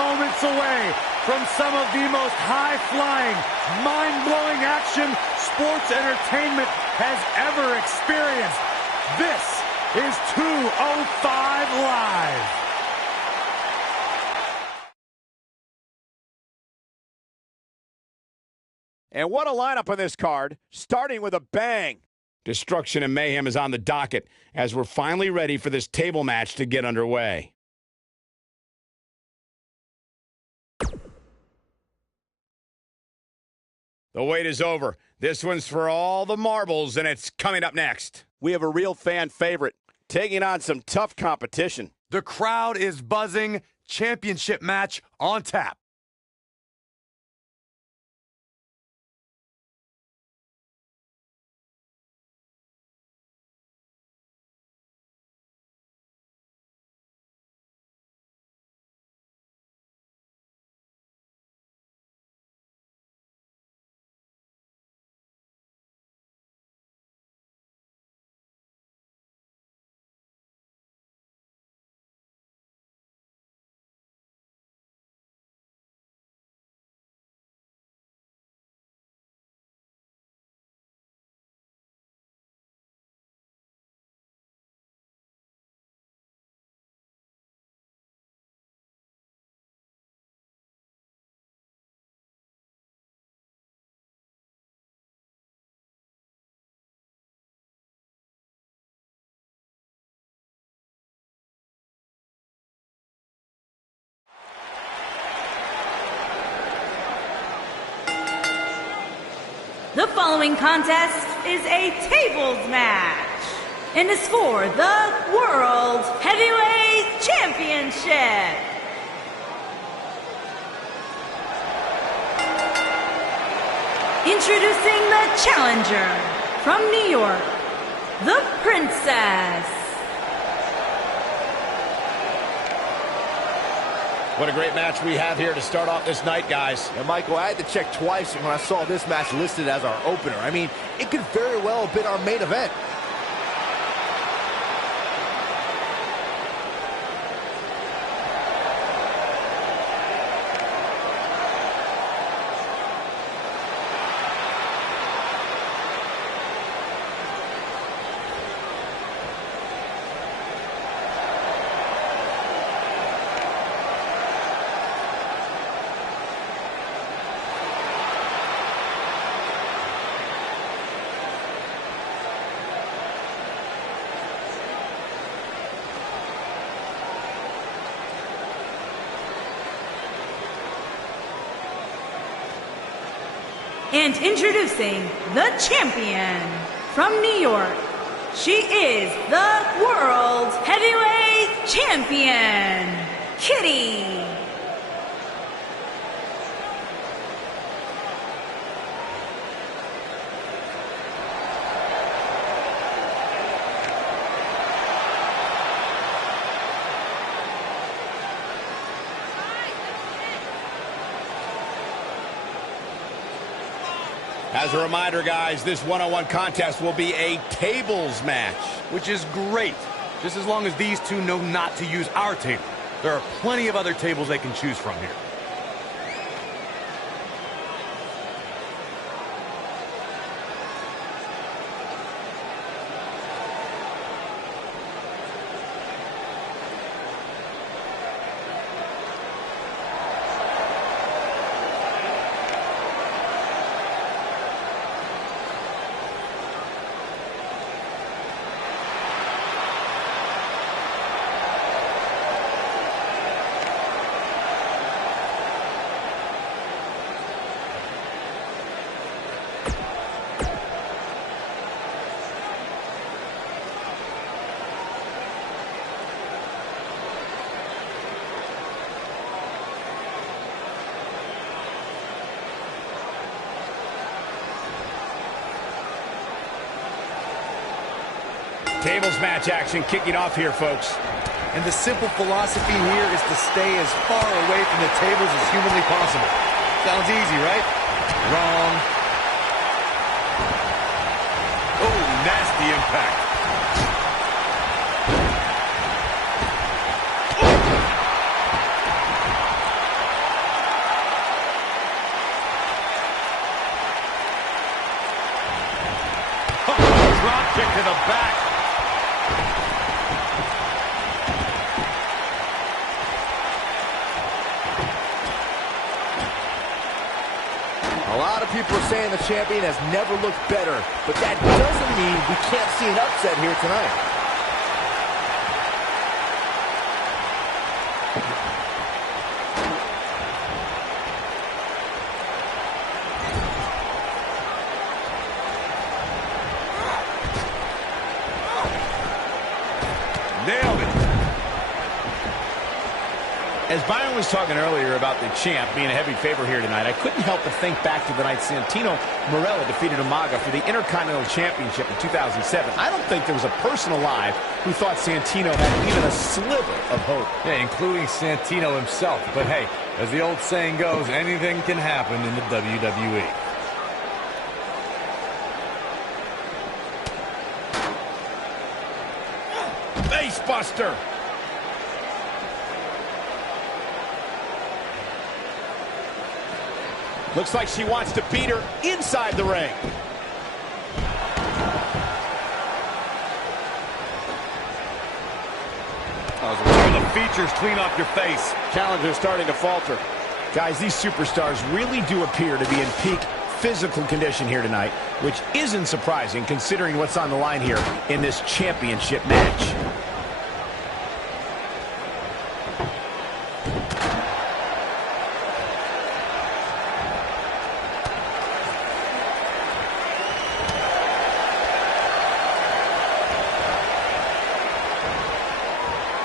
moments away from some of the most high-flying, mind-blowing action sports entertainment has ever experienced. This is 205 Live. And what a lineup on this card, starting with a bang. Destruction and mayhem is on the docket as we're finally ready for this table match to get underway. The wait is over. This one's for all the marbles, and it's coming up next. We have a real fan favorite taking on some tough competition. The crowd is buzzing. Championship match on tap. The following contest is a tables match and is for the World Heavyweight Championship. Introducing the challenger from New York, the Princess. What a great match we have here to start off this night, guys. And Michael, I had to check twice when I saw this match listed as our opener. I mean, it could very well have been our main event. And introducing the champion from New York, she is the World Heavyweight Champion, Kitty. As a reminder, guys, this one-on-one contest will be a tables match. Which is great, just as long as these two know not to use our table. There are plenty of other tables they can choose from here. Tables match action kicking off here, folks. And the simple philosophy here is to stay as far away from the tables as humanly possible. Sounds easy, right? Wrong. Oh, nasty impact. drop kick to the back. A lot of people are saying the champion has never looked better, but that doesn't mean we can't see an upset here tonight. Nailed it. As Byron was talking earlier about the champ being a heavy favorite here tonight, I couldn't help but think back to the night Santino Marella defeated Umaga for the Intercontinental Championship in 2007. I don't think there was a person alive who thought Santino had even a sliver of hope. Yeah, including Santino himself. But hey, as the old saying goes, anything can happen in the WWE. Facebuster. Looks like she wants to beat her inside the ring. The features clean off your face. Challenger's starting to falter. Guys, these superstars really do appear to be in peak physical condition here tonight, which isn't surprising considering what's on the line here in this championship match.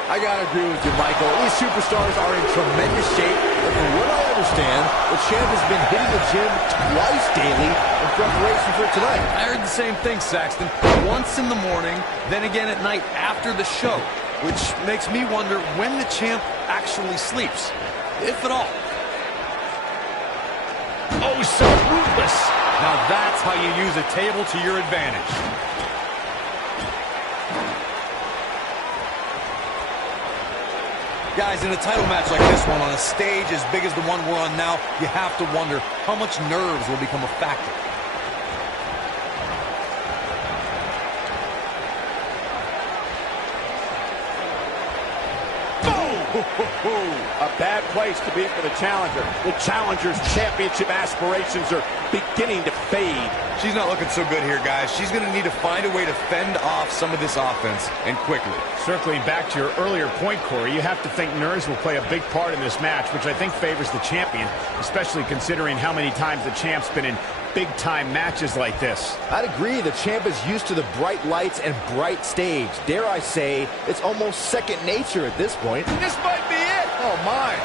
I gotta agree with you, Michael. These superstars are in tremendous shape. But from what I understand, the champ has been hitting the gym twice daily in preparation for tonight. I heard the same thing, Saxton. Once in the morning, then again at night after the show. Which makes me wonder when the champ actually sleeps. If at all. Oh, so ruthless. Now that's how you use a table to your advantage. Guys, in a title match like this one, on a stage as big as the one we're on now, you have to wonder how much nerves will become a factor. A bad place to be for the challenger. The challenger's championship aspirations are beginning to fade. She's not looking so good here, guys. She's going to need to find a way to fend off some of this offense, and quickly. Circling back to your earlier point, Corey, you have to think nerves will play a big part in this match, which I think favors the champion, especially considering how many times the champ's been in big-time matches like this. I'd agree. The champ is used to the bright lights and bright stage. Dare I say, it's almost second nature at this point. This might be it. Oh, my.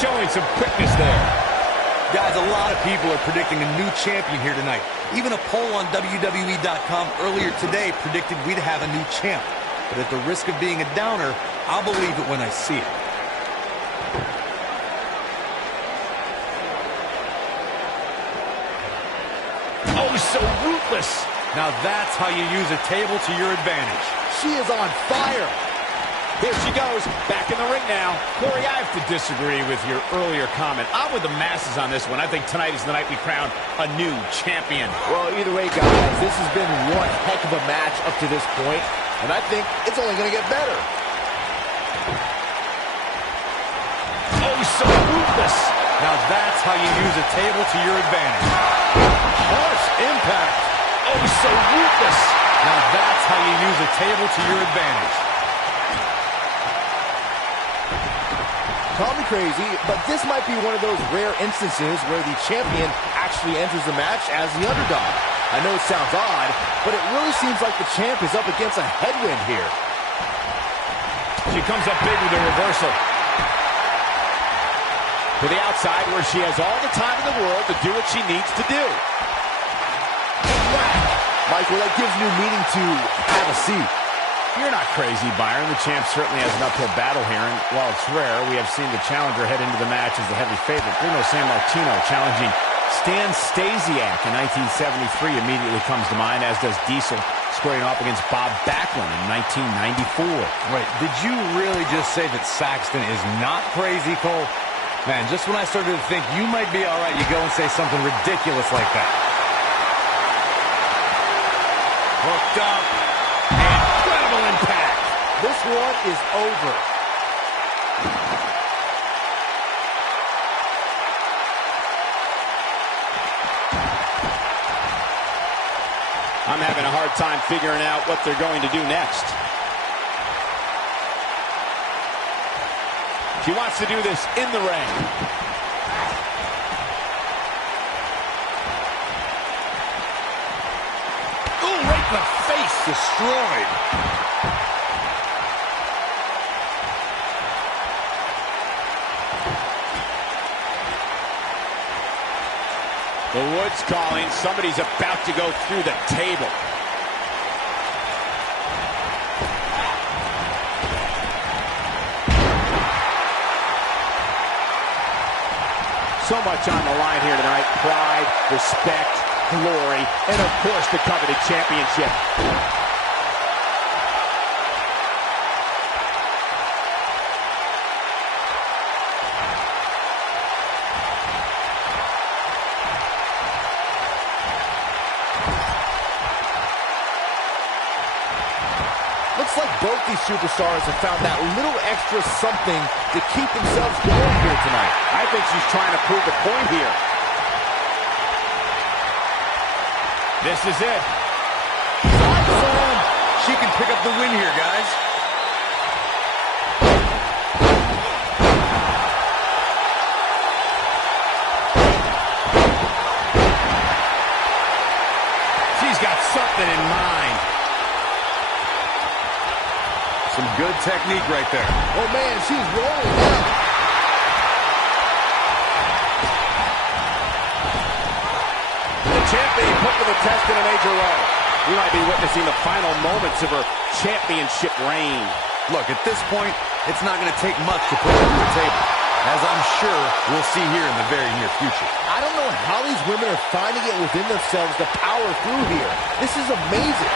Showing some quickness there. Guys, a lot of people are predicting a new champion here tonight. Even a poll on wwe.com earlier today predicted we'd have a new champ. But at the risk of being a downer, I'll believe it when I see it. Oh, so ruthless. Now that's how you use a table to your advantage. She is on fire. Here she goes, back in the ring now. Corey, I have to disagree with your earlier comment. I'm with the masses on this one. I think tonight is the night we crown a new champion. Well, either way, guys, this has been one heck of a match up to this point, and I think it's only going to get better. Oh, so ruthless. Now that's how you use a table to your advantage. Harsh impact. Oh, so ruthless. Now that's how you use a table to your advantage. Call me crazy, but this might be one of those rare instances where the champion actually enters the match as the underdog. I know it sounds odd, but it really seems like the champ is up against a headwind here. She comes up big with a reversal. To the outside where she has all the time in the world to do what she needs to do. Michael, that gives new meaning to have a seat. You're not crazy, Byron. The champ certainly has an uphill battle here, and while it's rare, we have seen the challenger head into the match as the heavy favorite. Bruno Sammartino challenging Stan Stasiak in 1973 immediately comes to mind, as does Diesel squaring off against Bob Backlund in 1994. Right. Did you really just say that Saxton is not crazy, Cole? Man, just when I started to think you might be all right, you go and say something ridiculous like that. Hooked up. Incredible impact. This one is over. I'm having a hard time figuring out what they're going to do next. She wants to do this in the ring. Ooh, right in the face. Destroyed. The Woods calling. Somebody's about to go through the table. So much on the line here tonight. Pride, respect, glory, and of course the coveted championship. Looks like both these superstars have found that little extra something to keep themselves going here tonight. I think she's trying to prove a point here. This is it. She can pick up the win here, guys. She's got something in mind. Some good technique right there. Oh, man, she's rolling now. The champ being put to the test in a major way. We might be witnessing the final moments of her championship reign. Look, at this point, it's not going to take much to put her to the table, as I'm sure we'll see here in the very near future. I don't know how these women are finding it within themselves to power through here. This is amazing.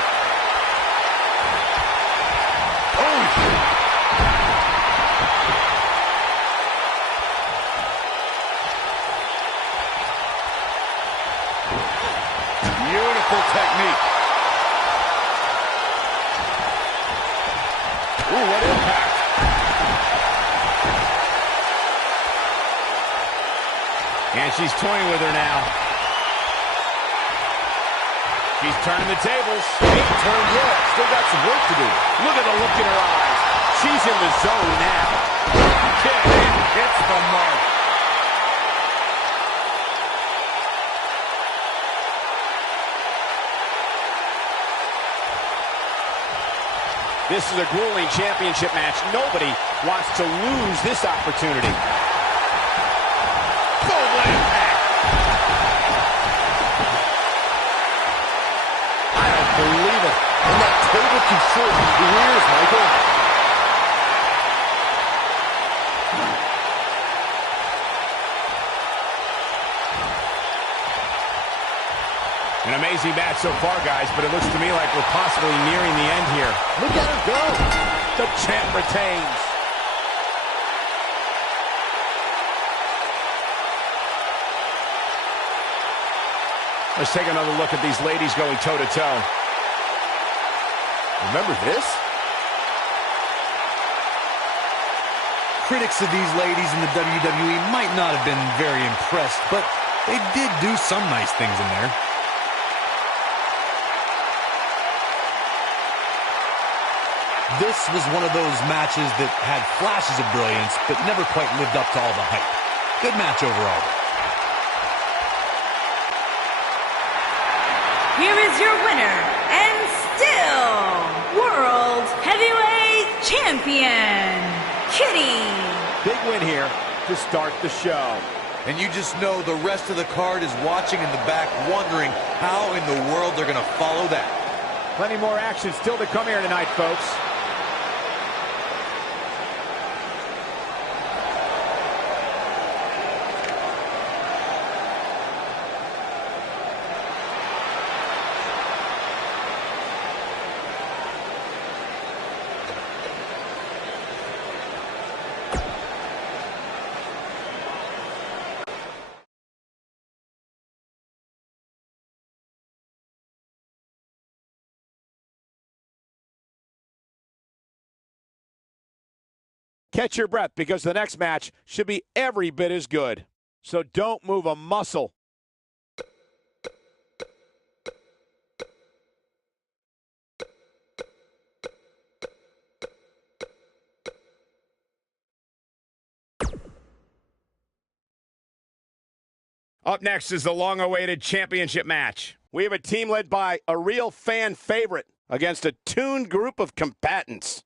Beautiful technique. Ooh, what impact. And she's toying with her now. She's turning the tables. Ain't turned yet. Still got some work to do. Look at the look in her eyes. She's in the zone now. Kick hits the mark. This is a grueling championship match. Nobody wants to lose this opportunity. Boom, what impact! I don't believe it. And that table can shorten careers, Michael. An amazing match so far, guys, but it looks to me like we're possibly nearing the end here. Look at her go. The champ retains. Let's take another look at these ladies going toe-to-toe. Remember this? Critics of these ladies in the WWE might not have been very impressed, but they did do some nice things in there. This was one of those matches that had flashes of brilliance, but never quite lived up to all the hype. Good match overall. Here is your winner, and still World Heavyweight Champion, Kitty. Big win here to start the show. And you just know the rest of the card is watching in the back, wondering how in the world they're going to follow that. Plenty more action still to come here tonight, folks. Catch your breath, because the next match should be every bit as good. So don't move a muscle. Up next is the long-awaited championship match. We have a team led by a real fan favorite against a tuned group of combatants.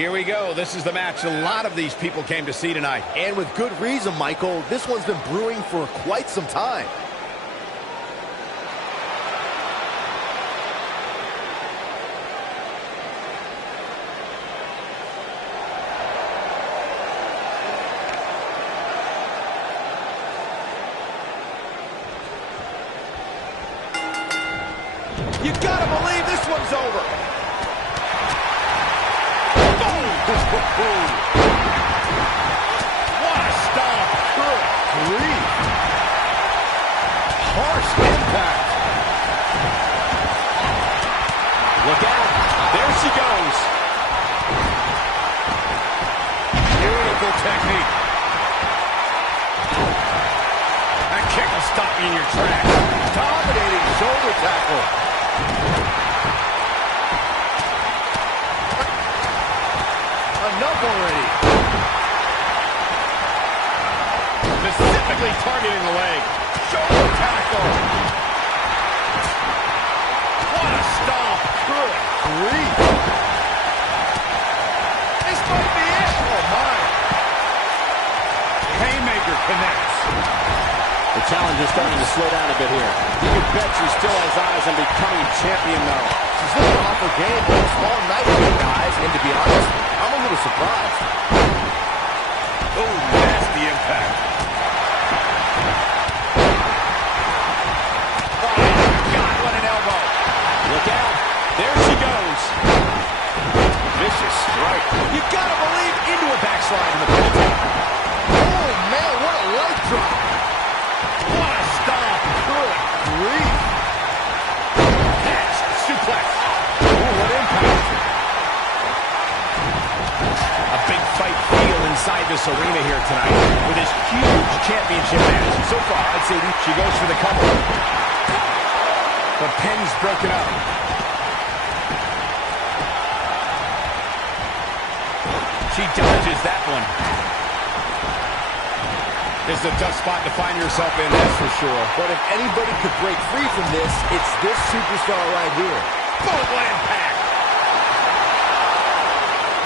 Here we go. This is the match a lot of these people came to see tonight. And with good reason, Michael. This one's been brewing for quite some time. You gotta believe this one's over. What a stomp. Good grief. Harsh impact. Look out. There she goes. Beautiful technique. That kick will stop you in your tracks. Dominating shoulder tackle. Enough already. Specifically targeting the leg. Shoulder tackle. What a stomp. Good grief. This might be it. Oh, my. Haymaker connects. The challenger's starting to slow down a bit here. You can bet she still has eyes on becoming champion, though. She's looking off her game for a small night here, guys. And to be honest, I'm a little surprised. Oh, nasty impact. Oh, my God, what an elbow. Look out. There she goes. Vicious strike. You gotta believe into a backslide in the pin. Oh, man, what a leg drop. What a stomp. Good grief. Catch. Suplex. Oh, what impact. A big fight feel inside this arena here tonight with this huge championship match. So far, I'd say she goes for the cover. The pin's broken up. She dodges that one. This is a tough spot to find yourself in, that's for sure. But if anybody could break free from this, it's this superstar right here. Boom, what impact.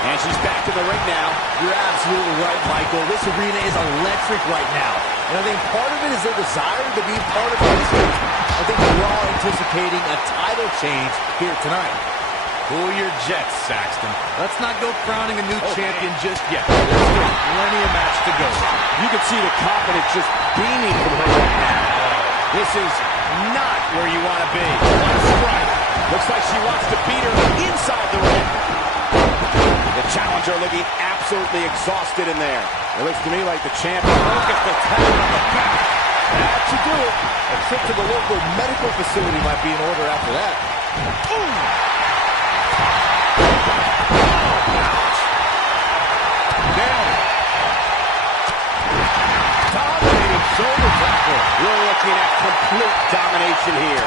And she's back in the ring now. You're absolutely right, Michael. This arena is electric right now. And I think part of it is their desire to be part of history. I think we're all anticipating a title change here tonight. Cool your jets, Saxton. Let's not go crowning a new champion just yet. There's still plenty of match to go. You can see the confidence just beaming from her right now. This is not where you want to be. What a strike. Looks like she wants to beat her inside the ring. The challenger looking absolutely exhausted in there. It looks to me like the champion. Look at the tap on the back. That should do it. A trip to the local medical facility might be in order after that. Boom. Dominating shoulder tackle. We're looking at complete domination here.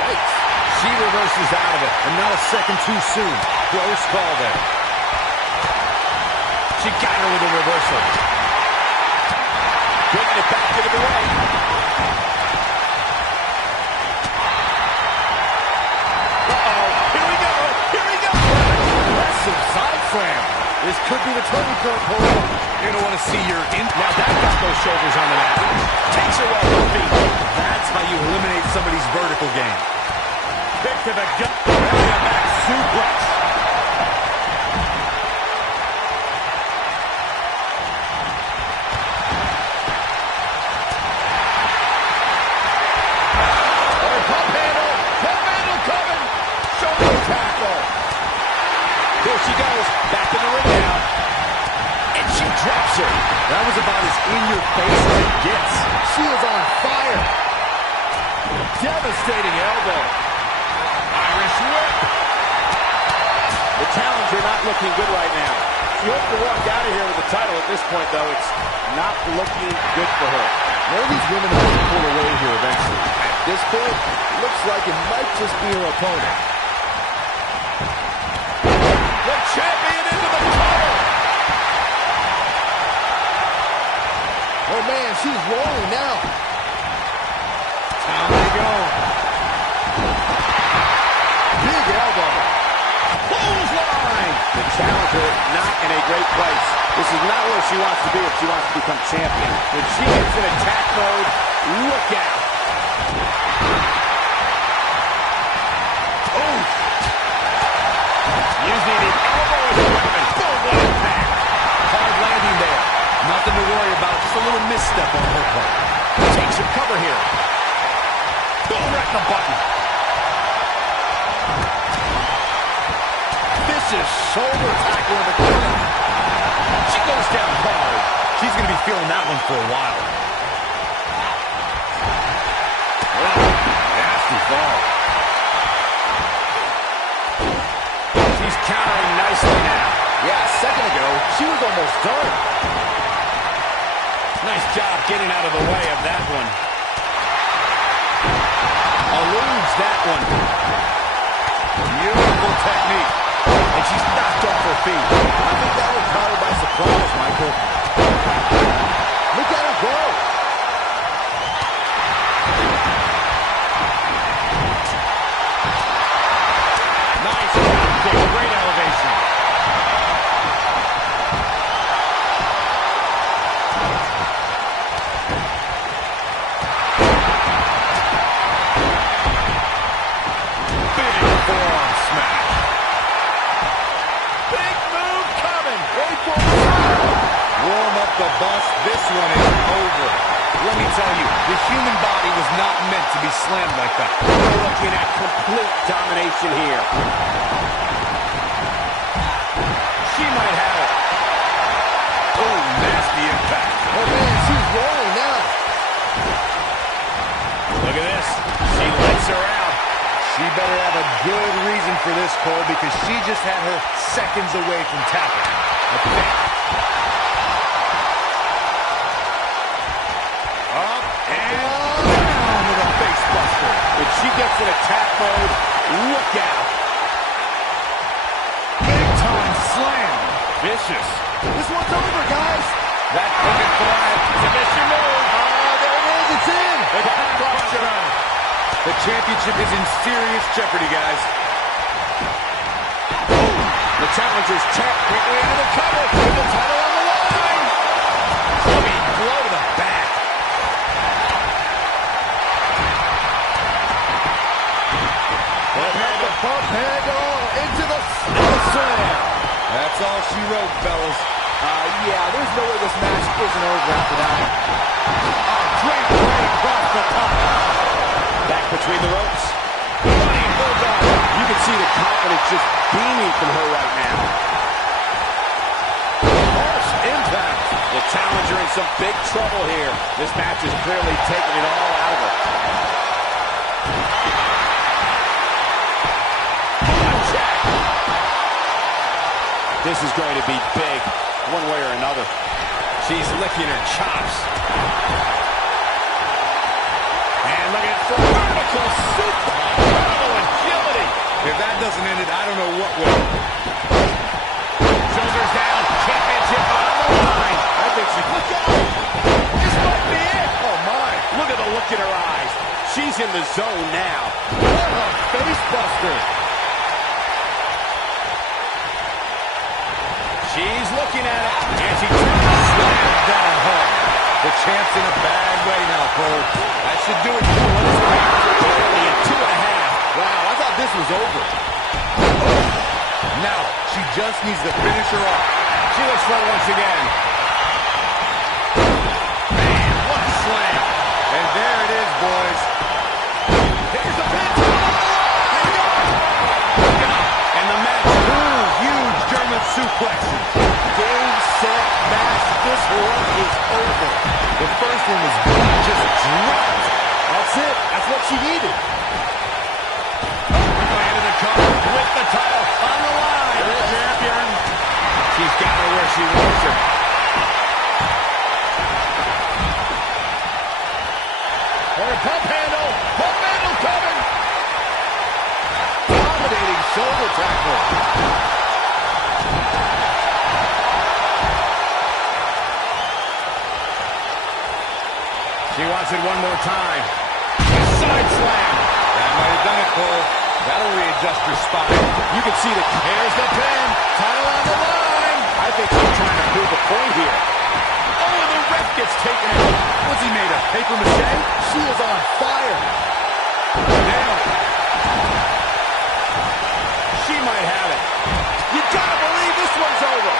She reverses out of it, and not a second too soon. Close call there. She got her with a reversal. Bringing it back into the ring. Uh-oh. Here we go. Here we go. Aggressive side slam. This could be the turning point, Cole. You're going to want to see your Now that got those shoulders on the mat. Takes her off her feet. That's how you eliminate somebody's vertical game. Kick to the gut. Back suplex. Pump handle coming. Shoulder tackle. There she goes. Back in the ring now. And she drops her. That was about as in-your-face as it gets. She is on fire. Devastating elbow. Irish whip. The challenger not looking good right now. She hopes to walk out of here with the title. At this point, though, it's not looking good for her. One of these women has to pull away here eventually. At this point, it looks like it might just be her opponent. The champion into the title. Oh, man, she's rolling now. Down they go. Big elbow. Clothesline. The challenger her not in a great place. This is not where she wants to be if she wants to become champion. When she gets in attack mode, look out. Oh! Using the elbow as a weapon. Full-blood impact. Hard landing there. Nothing to worry about, just a little misstep on her part. Takes some cover here. Right in the button. Vicious shoulder tackle in the corner. She goes down hard. She's going to be feeling that one for a while. Nasty fall. She's countering nicely now. Yeah, a second ago, she was almost done. Nice job getting out of the way of that one. Eludes that one. Beautiful technique. And she's knocked off her feet. I think that was caught her by surprise, Michael. Look at her go. Nice drop kick. Great elevation. The bus, this one is over. Let me tell you, the human body was not meant to be slammed like that. We're looking at complete domination here. She might have it. Oh, nasty impact. Oh, man, she's rolling now. Look at this. She lets her out. She better have a good reason for this, Cole, because she just had her seconds away from tapping. I think. If she gets in attack mode, look out. Big time slam. Vicious. This one's over, guys. That crooked flag. Submission move. There it is. It's in. The crusher. The championship is in serious jeopardy, guys. Oh, the challenger's check quickly into the cover. With the title on the line. Heavy blow to the back. Pump handle into the slam. That's all she wrote, fellas. Yeah, there's no way this match isn't over after that. Draped right across the top. Back between the ropes. Running bulldog. You can see the confidence just beaming from her right now. Harsh impact. The challenger in some big trouble here. This match is clearly taking it all out of her. This is going to be big, one way or another. She's licking her chops. And look at vertical suplex. Incredible agility. If that doesn't end it, I don't know what will. Shoulders down, championship on the line. I think she... Look out! This might be it. Oh, my. Look at the look in her eyes. She's in the zone now. What a face buster. She's looking at it, and she slams down hard. The champ's in a bad way now, Cole. That should do it. Barely a 2.5. Wow, I thought this was over. Oh. Now, she just needs to finish her off. She looks for it once again. Man, what a slam. And there it is, boys. Here's the pin. And the match. Two huge German suplexes. Game, set, match. This one is over. The first one was just dropped. That's it. That's what she needed. Into the cover with the title on the line. The champion. She's got her where she wants her. And a pump handle. Pump handle coming. Dominating shoulder tackle. She wants it one more time. A side slam. That might have done it, Cole. That'll readjust her spine. You can see that. Here's the pin. Title on the line. I think she's trying to prove a point here. Oh, and the ref gets taken out. What's he made of? Paper mache? She is on fire. Nailed it. She might have it. You gotta believe this one's over.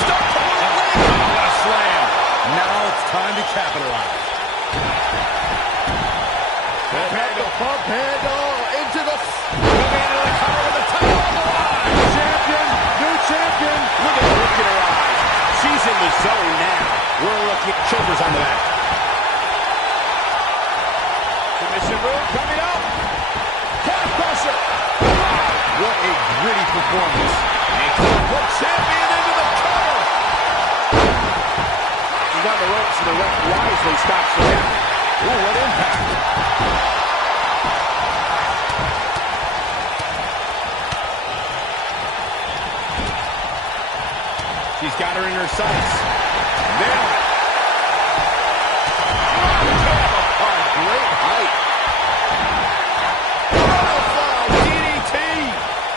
Stuck to one leg. Oh, what a slam. Now it's time to capitalize. Pump handle into the... Moving into the cover with the title on the line. New champion. Look at the look in her eyes. She's in the zone now. We're looking at shoulders on the back. Submission move coming up. Calf crusher. Wow, What a gritty performance. and World champion into the cover. She's on the ropes, and the ref wisely stops the count. Ooh, what impact. She's got her in her sights. Nailed it. Great height. Butterfly DDT.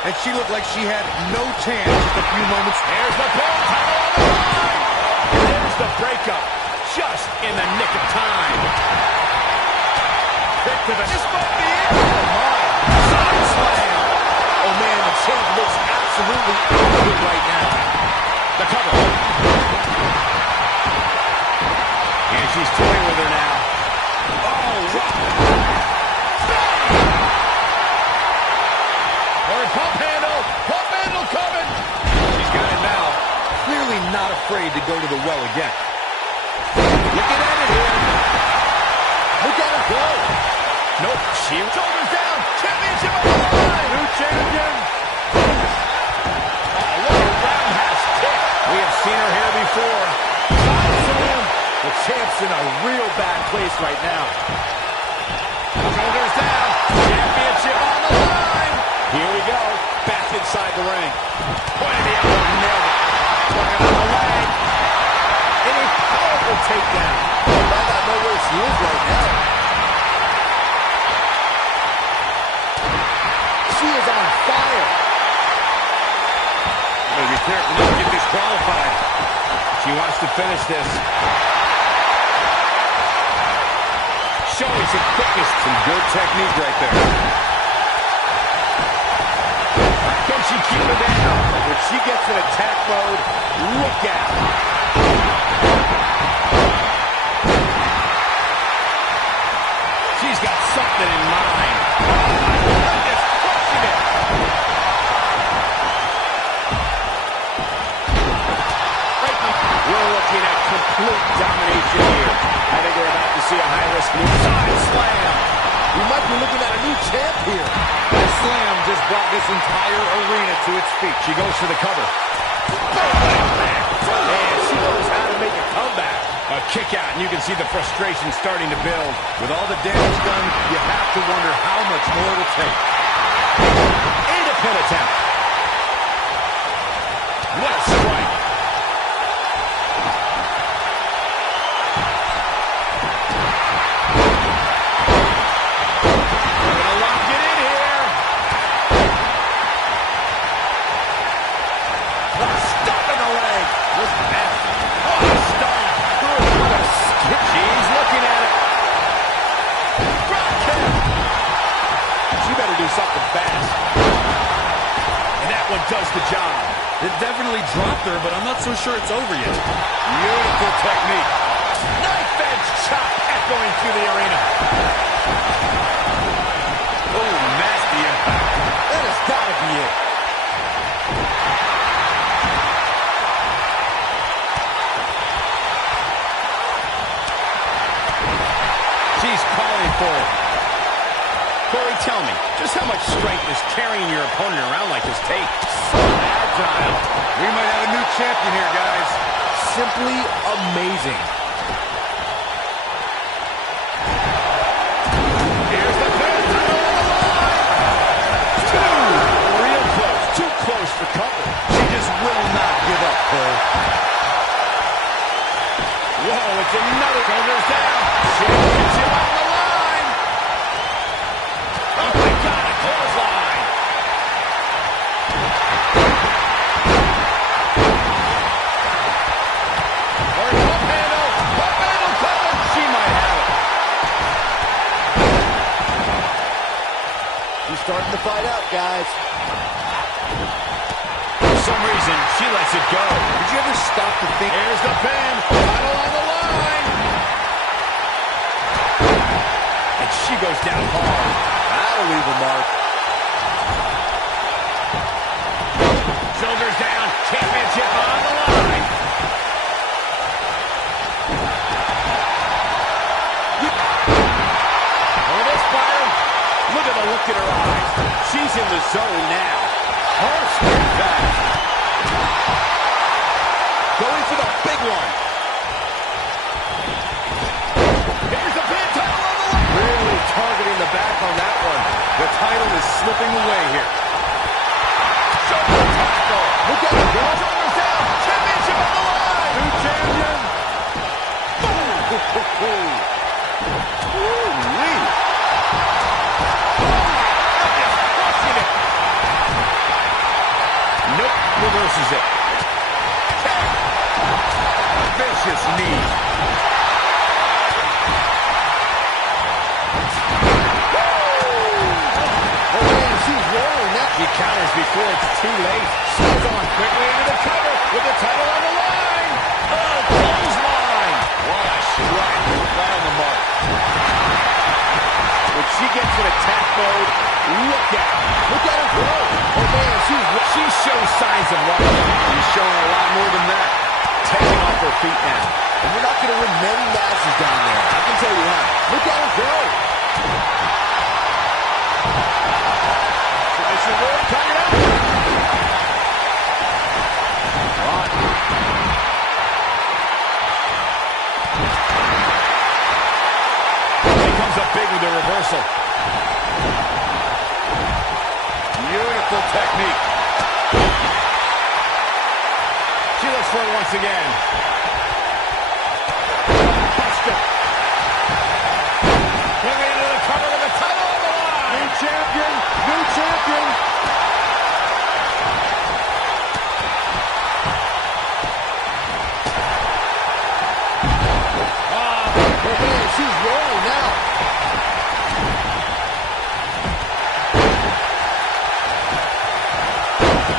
And she looked like she had no chance just a few moments. There's the pin. Title on the line. There's the breakup. Just in the nick of time. Kick to the... This might be it. Oh, my. Side slam. Oh, man, the champ looks absolutely out of it right now. The cover. And she's toying with her now. Oh, wow. Or pump handle coming. She's got it now. Clearly not afraid to go to the well again. Looking at it here. Look at her go. Nope, shoulders down. Championship on the line. New champion. Oh, what a roundhouse kick. We have seen her here before. The champ's in a real bad place right now. Shoulders down. Championship on the line. Here we go. Back inside the ring. Pointing the elbow. Nailed it. Working on the leg. And a powerful takedown. I might not know where she is right now. She is on fire. Better be careful not to get disqualified. She wants to finish this. Showing some quickness. Some good technique right there. Can she keep her down? When she gets in attack mode, look out. She's got something in mind. Just crushing it. We're looking at complete domination here. I think we're about to see a high-risk move. Side slam. We might be looking at a new champ here. That slam just brought this entire arena to its feet. She goes for the cover. And she knows how to make a comeback. A kick out, and you can see the frustration starting to build. With all the damage done, you have to wonder how much more it'll take. And a pin attempt. What a strike. We're going to lock it in here. Stop in the leg. Look at that. Oh, stop. What a skip. She's looking at it. Drop kick. She better do something fast. And that one does the job. It definitely dropped her, but I'm not so sure it's over yet. Beautiful technique. Knife edge chop echoing through the arena. Oh, nasty impact. That has got to be it. She's calling for it. Corey, tell me, just how much strength does carrying your opponent around like this take? So agile. We might have a new champion here, guys. Simply amazing. Here's the pin. Title on the line. Real close. Too close for comfort. She just will not give up, Cole. Whoa, it's another. Shoulders down. Championship on the line. Oh, my God, a clothesline. setting the fight up, guys. For some reason, she lets it go. Did you ever stop to think? Here's the pin. Title on the line. And she goes down hard. That'll leave a mark. Shoulders down. Championship on the line. Oh, this fire. Look at the look in her eyes. She's in the zone now. Harsh impact. Going for the big one. Here's the pin. Title on the line. Really targeting the back on that one. The title is slipping away here. Shoulder tackle. Look at it go. Shoulders down. Championship on the line. New champion. Ooh-wee. Crushing it. Nope. Reverses it. Vicious knee. Oh, man, she's rolling now. She counters before it's too late. She's on quickly into the cover with the title on the line. Oh, clothesline. What a strike. Right on the mark. When she gets in attack mode, look out. Look at her go. Oh, man, She shows signs of life. He's showing a lot more than that. Taking off her feet now. and you're not going to win many matches down there. I can tell you that. Look at her go. Tries to work, cut it out. He comes up big with the reversal. Beautiful technique. She looks for it once again. Buster. Moving into the cover with the title on the line. New champion, new champion. Oh, man, she's rolling now.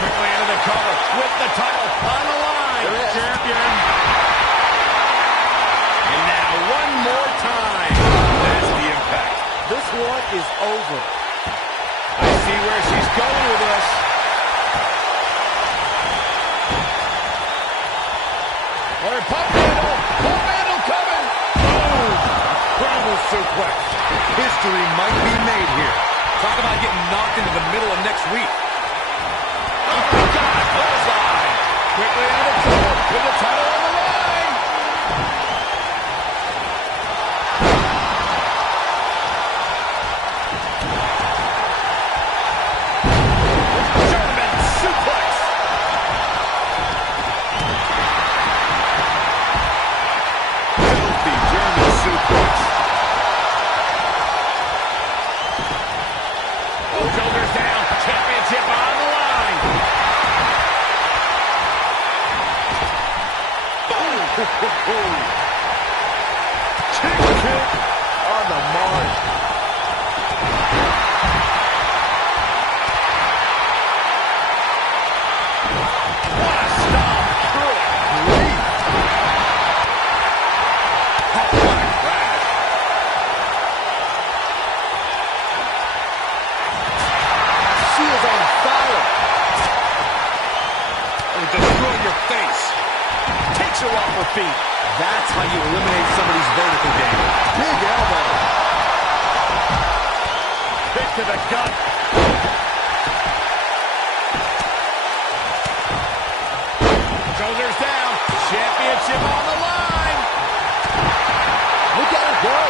Quickly into the cover with the title on the line. Champion. And now one more time. That's the impact. This one is over. I see where she's going with this. Or pump handle coming. Boom. Incredible suplex. History might be made here. Talk about getting knocked into the middle of next week. Oh my God, clothesline. Quickly into the cover with the title on the line. German suplex. Filthy German suplex. Shoulders down. Championship on the line. Kick on the mark. What a stop. Good grief. Oh, what a crash. She is on fire. It'll destroy your face. Takes her off her feet. That's how you eliminate somebody's vertical game. Big elbow. Kick to the gut. Shoulders down. Championship on the line. Look at her go.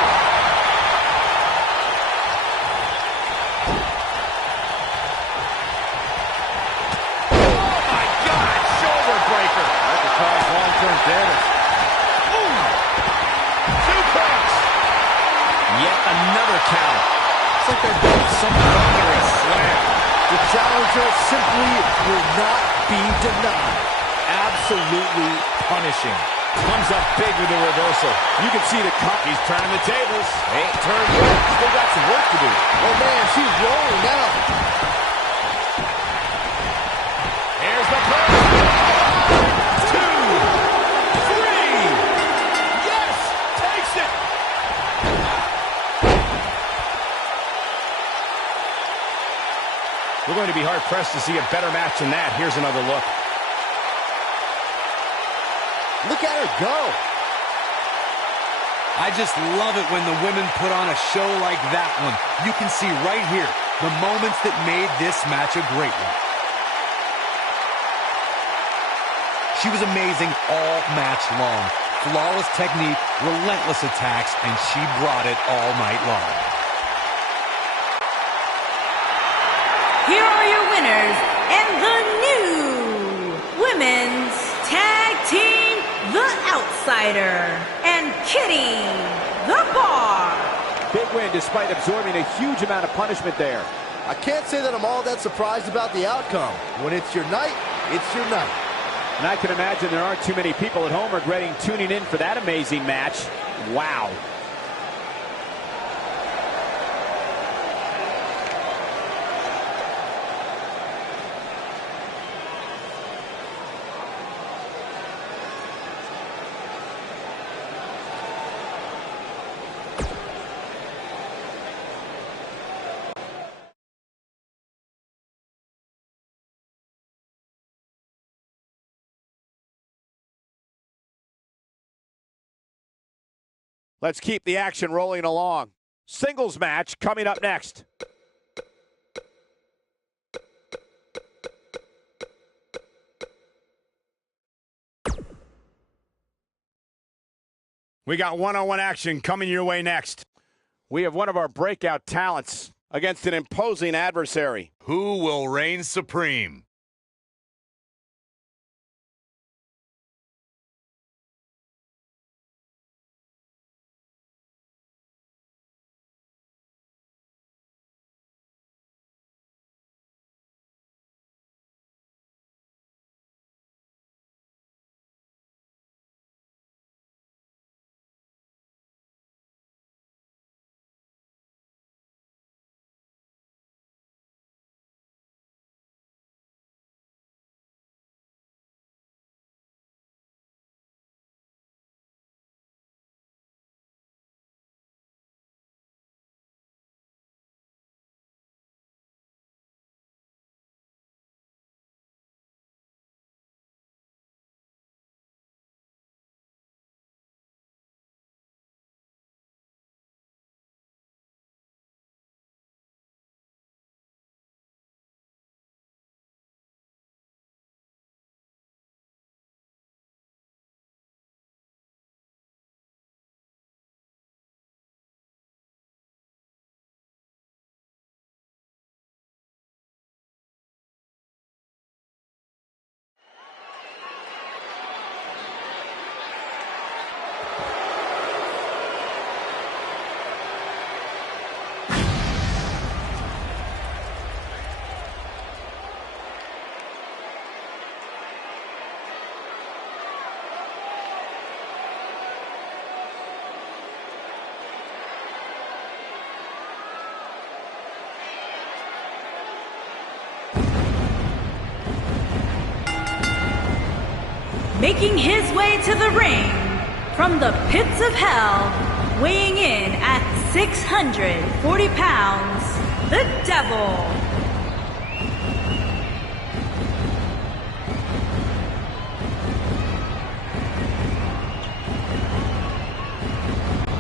Oh, my God. Shoulder breaker. That could cause long-term damage. Ooh. Suplex. Yet another count. It's like they're both something under a slam. The challenger simply will not be denied. Absolutely punishing. Comes up big with the reversal. You can see the cut. He's turning the tables. Ain't turned yet. Still got some work to do. Oh, man, she's rolling now. the post. 2, 3. Yes, takes it. We're going to be hard-pressed to see a better match than that. Here's another look. Look at her go. I just love it when the women put on a show like that one. You can see right here the moments that made this match a great one. She was amazing all match long. Flawless technique, relentless attacks, and she brought it all night long. Here are your winners and the new Women's Tag Team, The Outsider and Kitty the Bar. Big win despite absorbing a huge amount of punishment there. I can't say that I'm all that surprised about the outcome. When it's your night, it's your night. And I can imagine there aren't too many people at home regretting tuning in for that amazing match. Wow. Let's keep the action rolling along. Singles match coming up next. We got one-on-one action coming your way next. We have one of our breakout talents against an imposing adversary. Who will reign supreme? Making his way to the ring from the pits of hell, weighing in at 640 pounds, the Devil.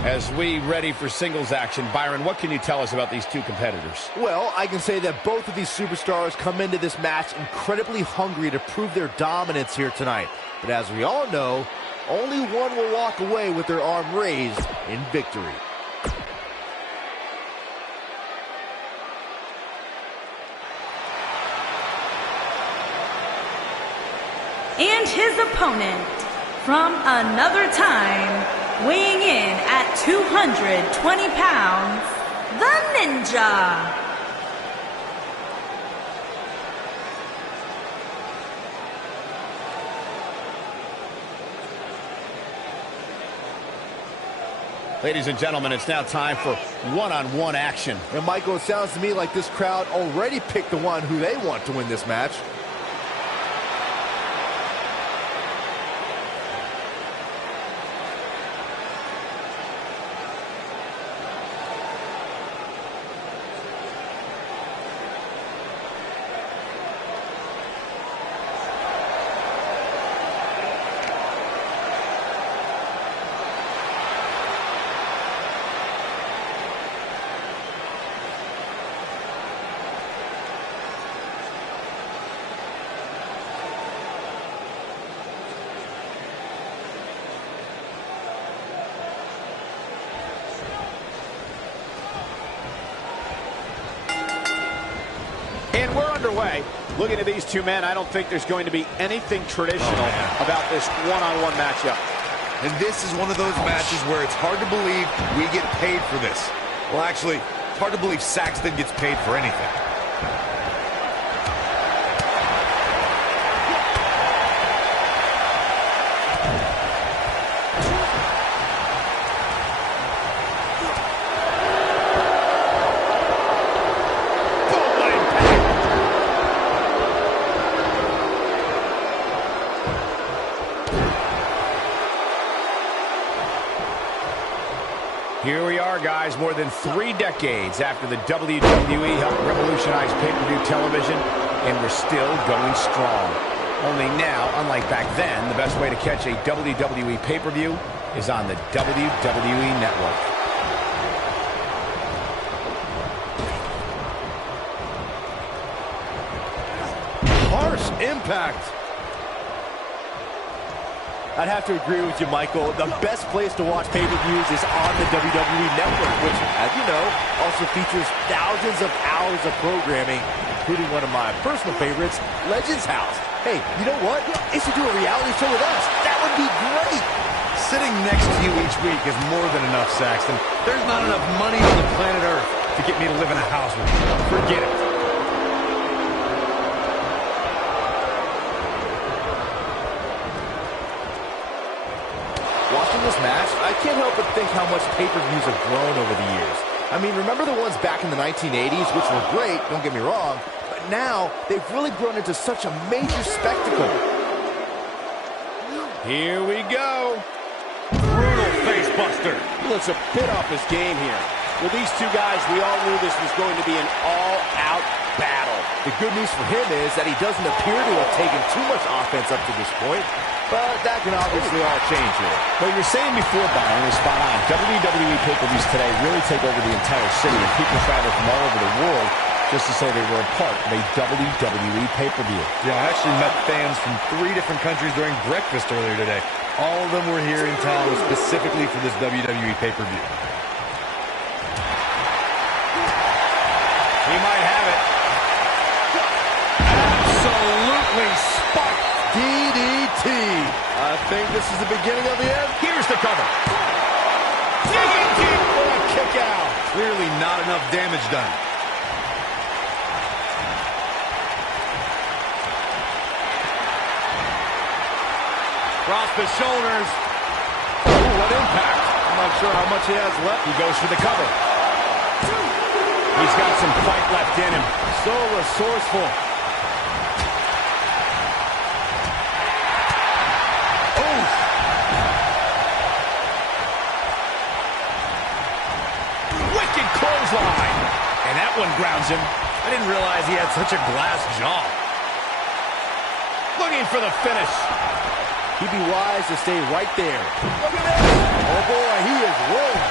As we ready for singles action, Byron, what can you tell us about these two competitors? Well, I can say that both of these superstars come into this match incredibly hungry to prove their dominance here tonight. But as we all know, only one will walk away with their arm raised in victory. And his opponent from another time, weighing in at 220 pounds, the Ninja. Ladies and gentlemen, it's now time for one-on-one action. And Michael, it sounds to me like this crowd already picked the one who they want to win this match. Corey. Looking at these two men, I don't think there's going to be anything traditional about this one-on-one matchup. And this is one of those matches where it's hard to believe we get paid for this. Well, actually, it's hard to believe Saxton gets paid for anything. Here we are, guys, more than 3 decades after the WWE helped revolutionize pay-per-view television, and we're still going strong. Only now, unlike back then, the best way to catch a WWE pay-per-view is on the WWE Network. Harsh impact. I'd have to agree with you, Michael. The best place to watch pay-per-views is on the WWE Network, which, as you know, also features thousands of hours of programming, including one of my personal favorites, Legends House. Hey, you know what? They should do a reality show with us. That would be great. Sitting next to you each week is more than enough, Saxton. There's not enough money on the planet Earth to get me to live in a house with you. Forget it. Watching this match, I can't help but think how much pay-per-views have grown over the years. I mean, remember the ones back in the 1980s, which were great, don't get me wrong, but now they've really grown into such a major spectacle. Here we go. Brutal face buster. He looks a bit off his game here. With these two guys, we all knew this was going to be an all-out battle. The good news for him is that he doesn't appear to have taken too much offense up to this point, but that can obviously all change here. What you're saying before, Byron, is spot on. WWE pay-per-views today really take over the entire city, and people travel from all over the world just to say they were a part of a WWE pay-per-view. Yeah, I actually met fans from 3 different countries during breakfast earlier today. All of them were here in town specifically for this WWE pay-per-view. He might have it. Absolutely spiked. DDT. I think this is the beginning of the end. Here's the cover. Digging deep for a kick out. Clearly not enough damage done. Across the shoulders. Ooh, what impact. I'm not sure how much he has left. He goes for the cover. He's got some fight left in him. So resourceful. Wicked clothesline. And that one grounds him. I didn't realize he had such a glass jaw. Looking for the finish. He'd be wise to stay right there. Look at this. Oh, boy, he is rolling.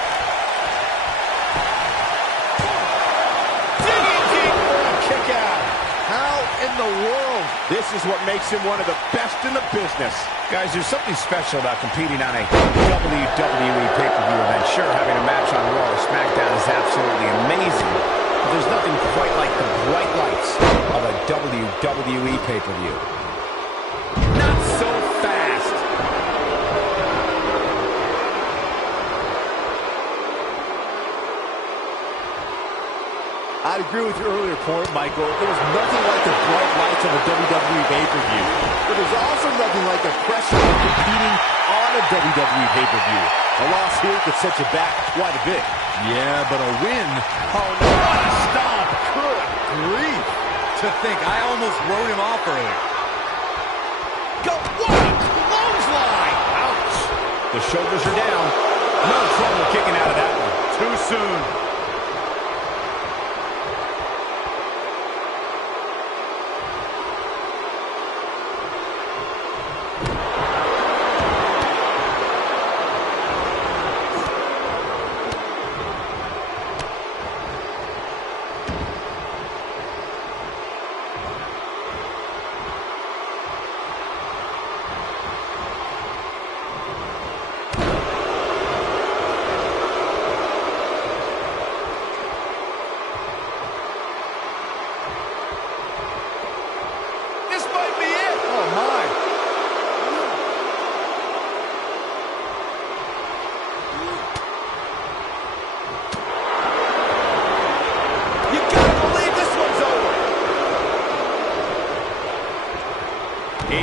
Digging deep for a kick out. How in the world? This is what makes him one of the best in the business. Guys, there's something special about competing on a WWE pay-per-view event. Sure, having a match on Raw or SmackDown is absolutely amazing, but there's nothing quite like the bright lights of a WWE pay-per-view. Not so fast. I'd agree with your earlier point, Michael. There was nothing like the bright lights of a WWE pay-per-view. But there's also nothing like the pressure of competing on a WWE pay-per-view. A loss here could set you back quite a bit. Yeah, but a win. Oh, no. What a stop. Good grief. To think, I almost wrote him off earlier. Go, what a clothesline! Ouch! The shoulders are down. No trouble kicking out of that one. Too soon.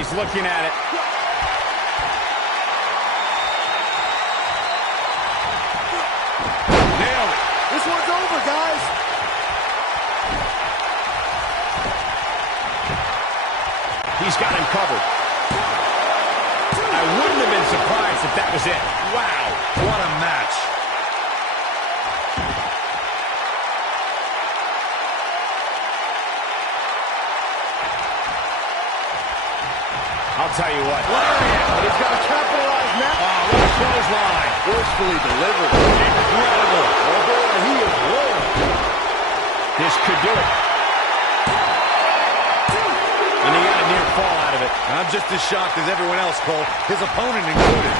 he's looking at it. Nailed it. This one's over, guys. He's got him covered. I wouldn't have been surprised if that was it. Wow, What a match. I'll tell you what. And he's got to capitalize now. Oh, what a clothesline. Forcefully delivered. Incredible. Oh, boy, he is rolling. This could do it. And he got a near fall out of it. I'm just as shocked as everyone else, Cole, his opponent included.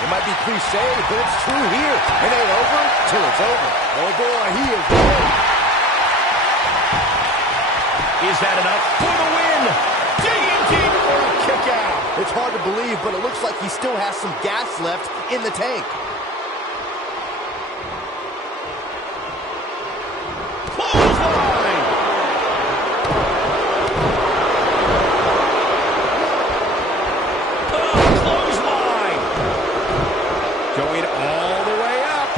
It might be cliche, but it's true here. It ain't over till it's over. Oh, boy, he is rolling. Is that enough for the win? Digging deep for a kick out. It's hard to believe, but it looks like he still has some gas left in the tank. Clothesline. Oh, clothesline. Going all the way up.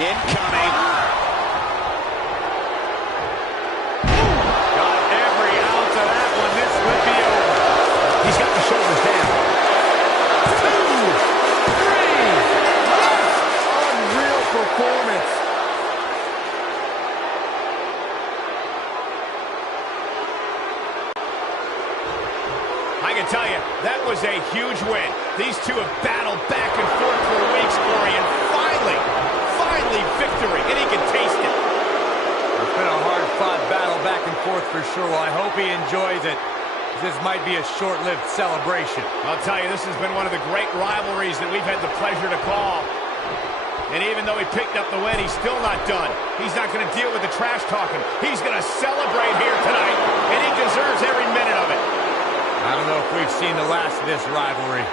Incoming. Got every ounce of that one. This could be over. He's got the shoulders down. 2, 3. Unreal performance. I can tell you, that was a huge win. These two have battled back and forth for weeks, Corey, and finally victory, and he can taste it. It's been a hard-fought battle back and forth for sure. Well, I hope he enjoys it. This might be a short-lived celebration. I'll tell you, this has been one of the great rivalries that we've had the pleasure to call. And even though he picked up the win, he's still not done. He's not going to deal with the trash talking. He's going to celebrate here tonight, and he deserves every minute of it. I don't know if we've seen the last of this rivalry.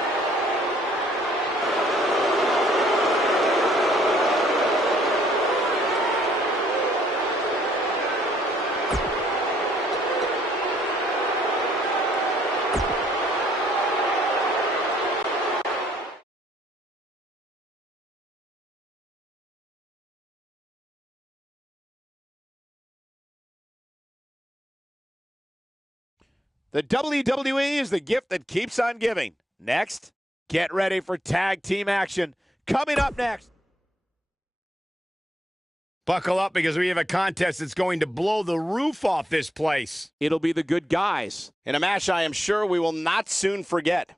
The WWE is the gift that keeps on giving. Next, get ready for tag team action. Coming up next. Buckle up because we have a contest that's going to blow the roof off this place. It'll be the good guys in a match I am sure we will not soon forget.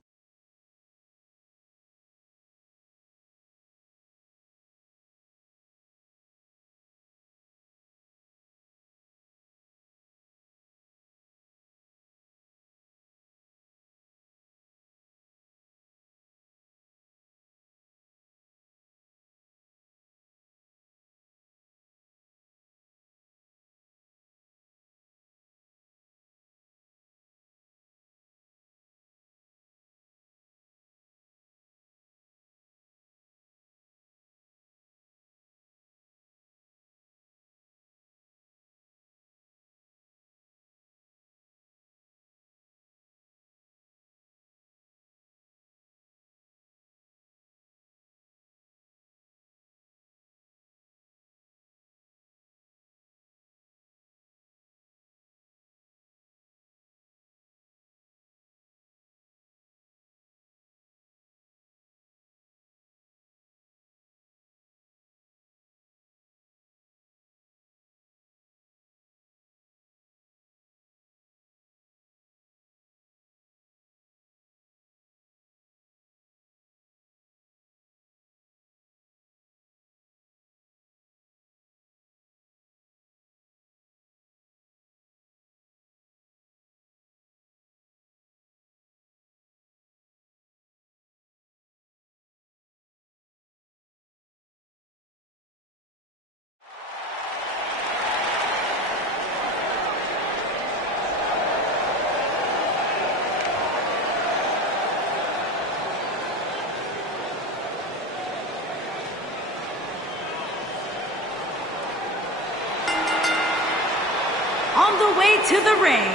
on the way to the ring,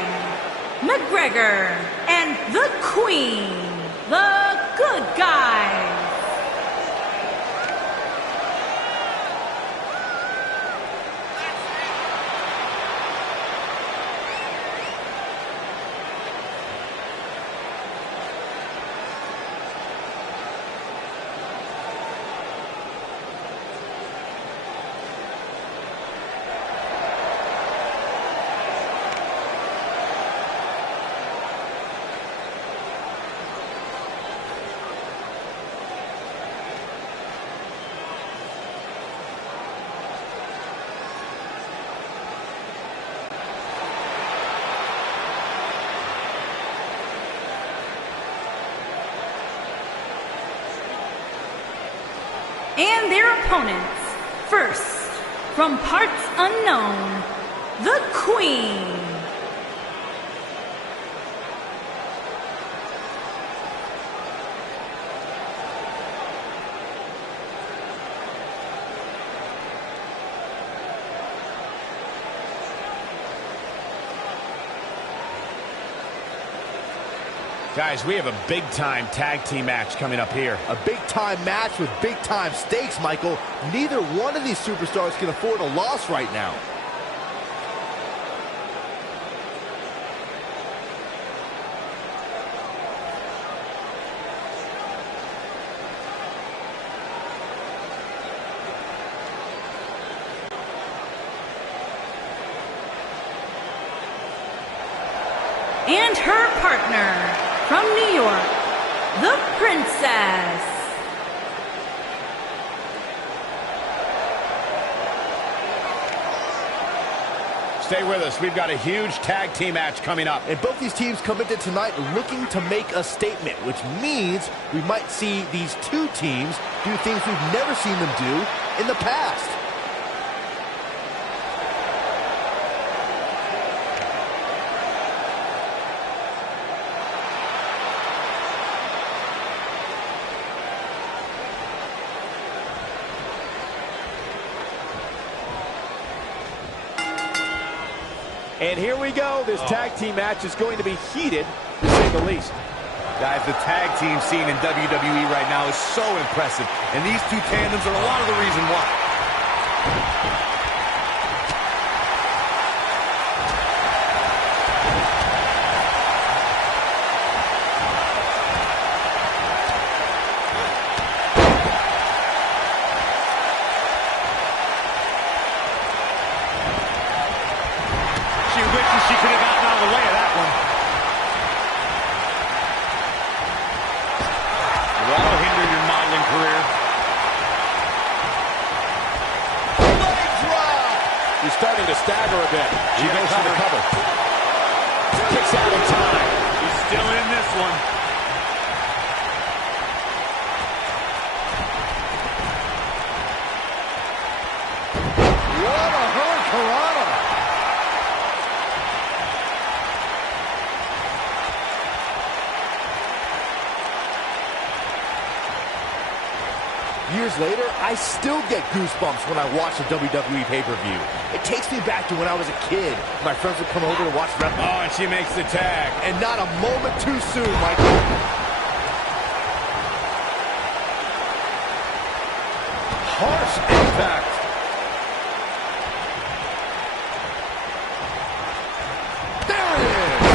McGregor and the Queen, the Good Guys. And their opponents, first, from parts unknown, the Queen. Guys, we have a big-time tag team match coming up here. A big-time match with big-time stakes, Michael. Neither one of these superstars can afford a loss right now. And her partner, from New York, the Princess. Stay with us. We've got a huge tag team match coming up. And both these teams come into tonight looking to make a statement, which means we might see these two teams do things we've never seen them do in the past. And here we go. This tag team match is going to be heated, to say the least. Guys, the tag team scene in WWE right now is so impressive. And these two tandems are a lot of the reason why. She could have gotten out of the way of that one. That'll hinder your modeling career. Leg drop! He's starting to stagger a bit. She goes for the cover. Kicks out in time. He's still in this one. What a hurricanrana! Years later, I still get goosebumps when I watch a WWE pay-per-view. It takes me back to when I was a kid. My friends would come over to watch wrestling. Oh, and she makes the tag. And not a moment too soon, Michael. Harsh impact. There it is.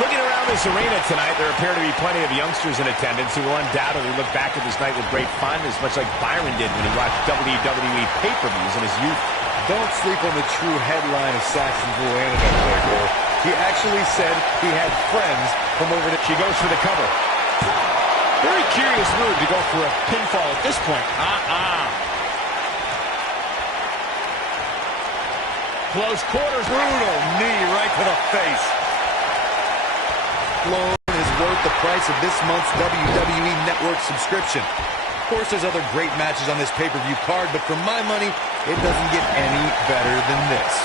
Looking around this arena tonight, there appear to be plenty of youngsters in attendance who will undoubtedly look back at this night with great fondness, much like Byron did when he watched WWE pay-per-views in his youth. Don't sleep on the true headline of Saxon's Rule Antidote there, Cole. He actually said he had friends come over to... She goes for the cover. Very curious move to go for a pinfall at this point. Close quarters. Brutal knee right to the face. Alone is worth the price of this month's WWE Network subscription. Of course, there's other great matches on this pay-per-view card, but for my money, it doesn't get any better than this.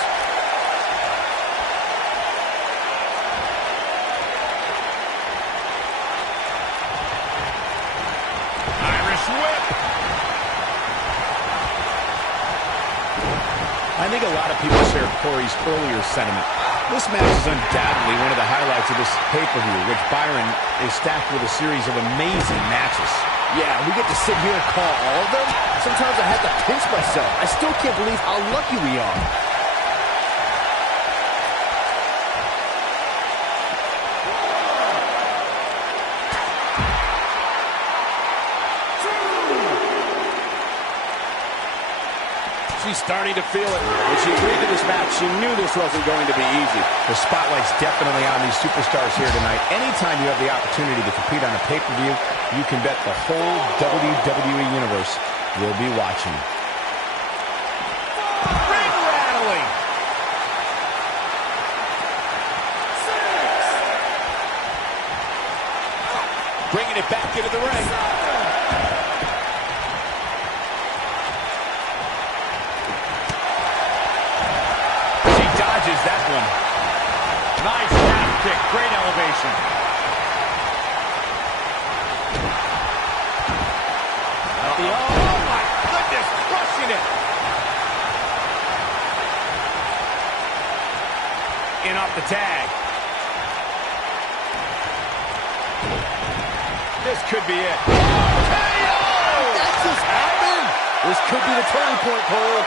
Irish whip. I think a lot of people share Corey's earlier sentiment. This match is undoubtedly one of the highlights of this pay-per-view, which Byron is stacked with a series of amazing matches. Yeah, we get to sit here and call all of them. Sometimes I have to pinch myself. I still can't believe how lucky we are. She's starting to feel it. When she agreed to this match, she knew this wasn't going to be easy. The spotlight's definitely on these superstars here tonight. Anytime you have the opportunity to compete on a pay-per-view, you can bet the whole WWE Universe will be watching. Ring rattling. Bringing it back into the ring. That one. Nice calf kick. Great elevation. Oh my goodness. Crushing it. In off the tag. This could be it. That just happened. This could be the turning point, Cole.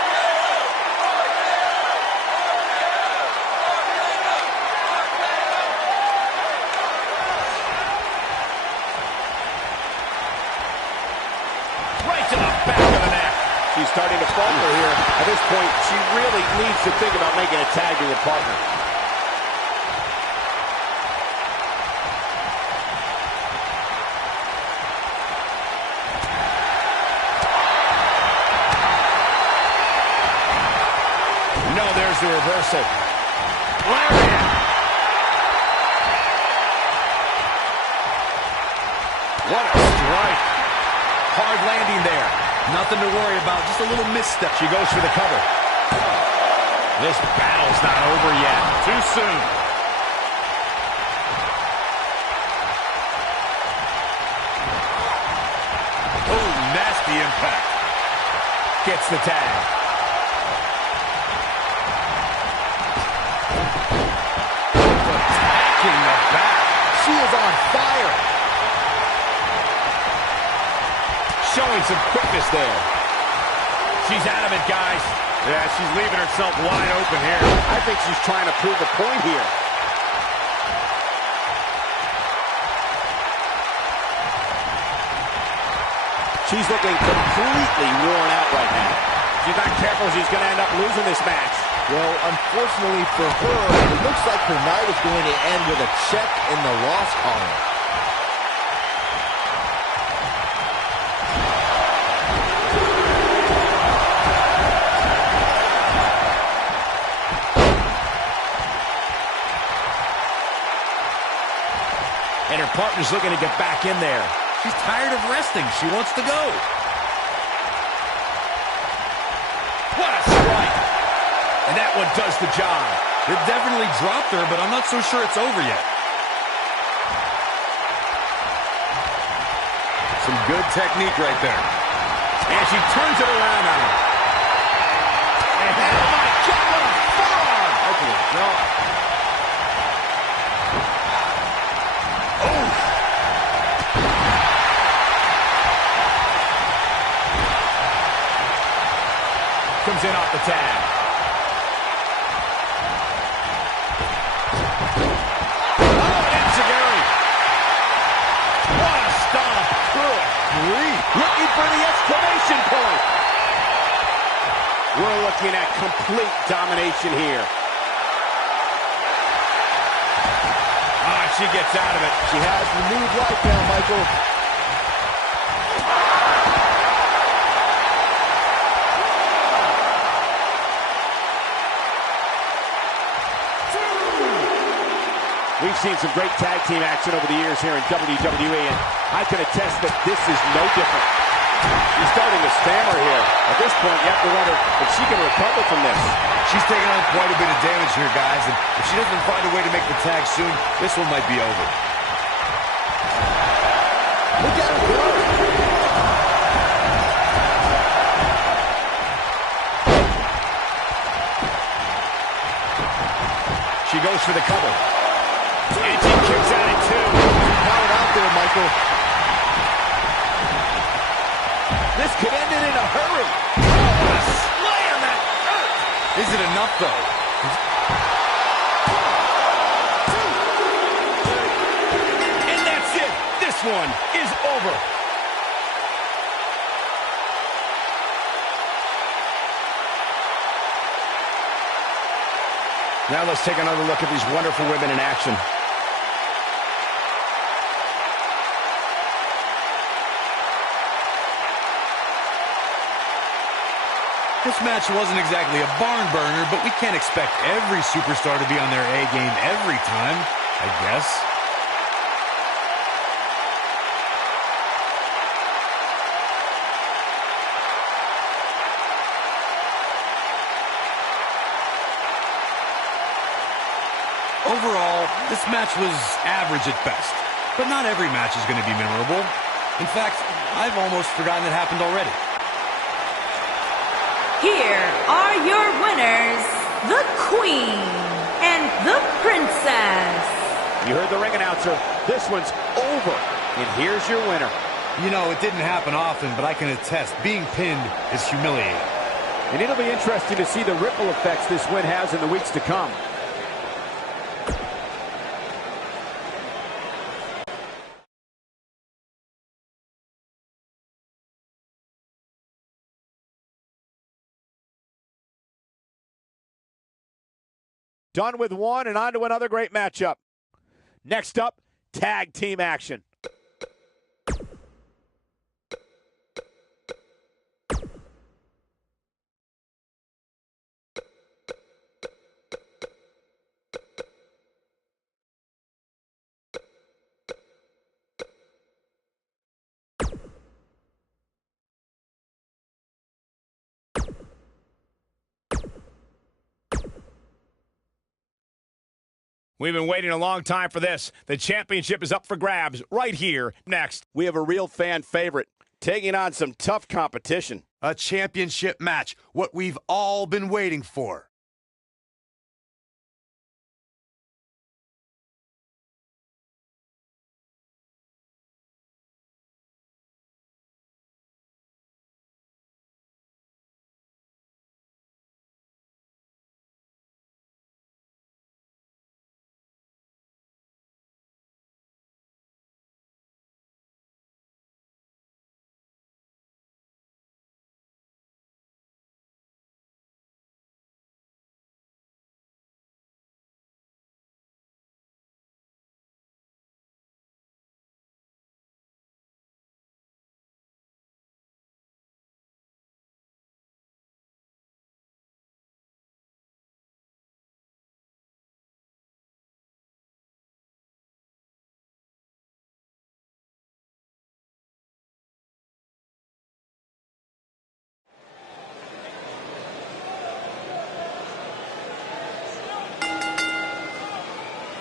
She's starting to falter here. At this point, she really needs to think about making a tag to her partner. No, there's the reversal. Lariat. What a strike. Hard landing there. Nothing to worry about, just a little misstep. She goes for the cover. This battle's not over yet. Too soon. Oh, nasty impact. Gets the tag. Attacking the back. She is on fire. Showing some quickness there. She's out of it, guys. Yeah, she's leaving herself wide open here. I think she's trying to prove a point here. She's looking completely worn out right now. If she's not careful, she's going to end up losing this match. Well, unfortunately for her, it looks like her night is going to end with a check in the loss column. And her partner's looking to get back in there. She's tired of resting. She wants to go. What a strike. And that one does the job. It definitely dropped her, but I'm not so sure it's over yet. Some good technique right there. And she turns it around on him. And oh my God, what a forearm. Open the jaw. Comes in off the tag. Oh, Enziguri. What a stomp. Good grief. Looking for the exclamation point. We're looking at complete domination here. She gets out of it. She has renewed life now, Michael. We've seen some great tag team action over the years here in WWE, and I can attest that this is no different. She's starting to stammer here. At this point, you have to wonder if she can recover from this. She's taking on quite a bit of damage here, guys, and if she doesn't find a way to make the tag soon, this one might be over. Look at her go. She goes for the cover. And she kicks out at 2. Power out there, Michael. This could end it in a hurry. Oh, what a slam that hurt. Is it enough, though? And that's it. This one is over. Now let's take another look at these wonderful women in action. This match wasn't exactly a barn burner, but we can't expect every superstar to be on their A game every time, I guess. Overall, this match was average at best, but not every match is going to be memorable. In fact, I've almost forgotten it happened already. Here are your winners, the Queen and the Princess. You heard the ring announcer. This one's over. And here's your winner. You know, it didn't happen often, but I can attest, being pinned is humiliating. And it'll be interesting to see the ripple effects this win has in the weeks to come. Done with one and on to another great matchup. Next up, tag team action. We've been waiting a long time for this. The championship is up for grabs right here, next. We have a real fan favorite taking on some tough competition. A championship match, what we've all been waiting for.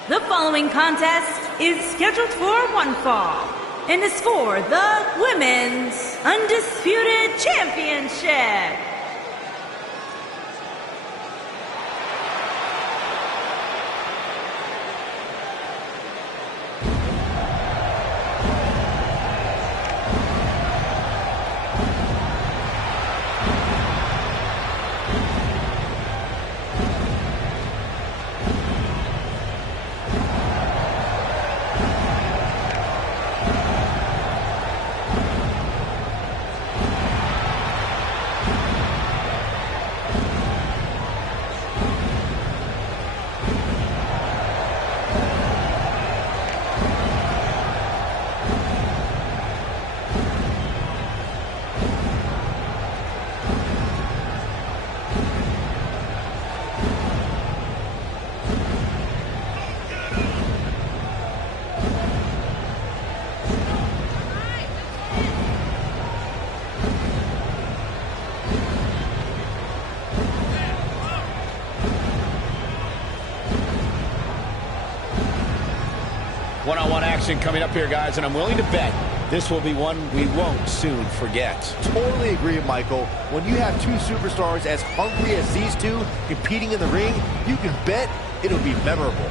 The following contest is scheduled for one fall and is for the Women's Undisputed Championship. One-on-one action coming up here, guys, and I'm willing to bet This will be one we won't soon forget. Totally agree, Michael. When you have two superstars as hungry as these two competing in the ring, you can bet it'll be memorable.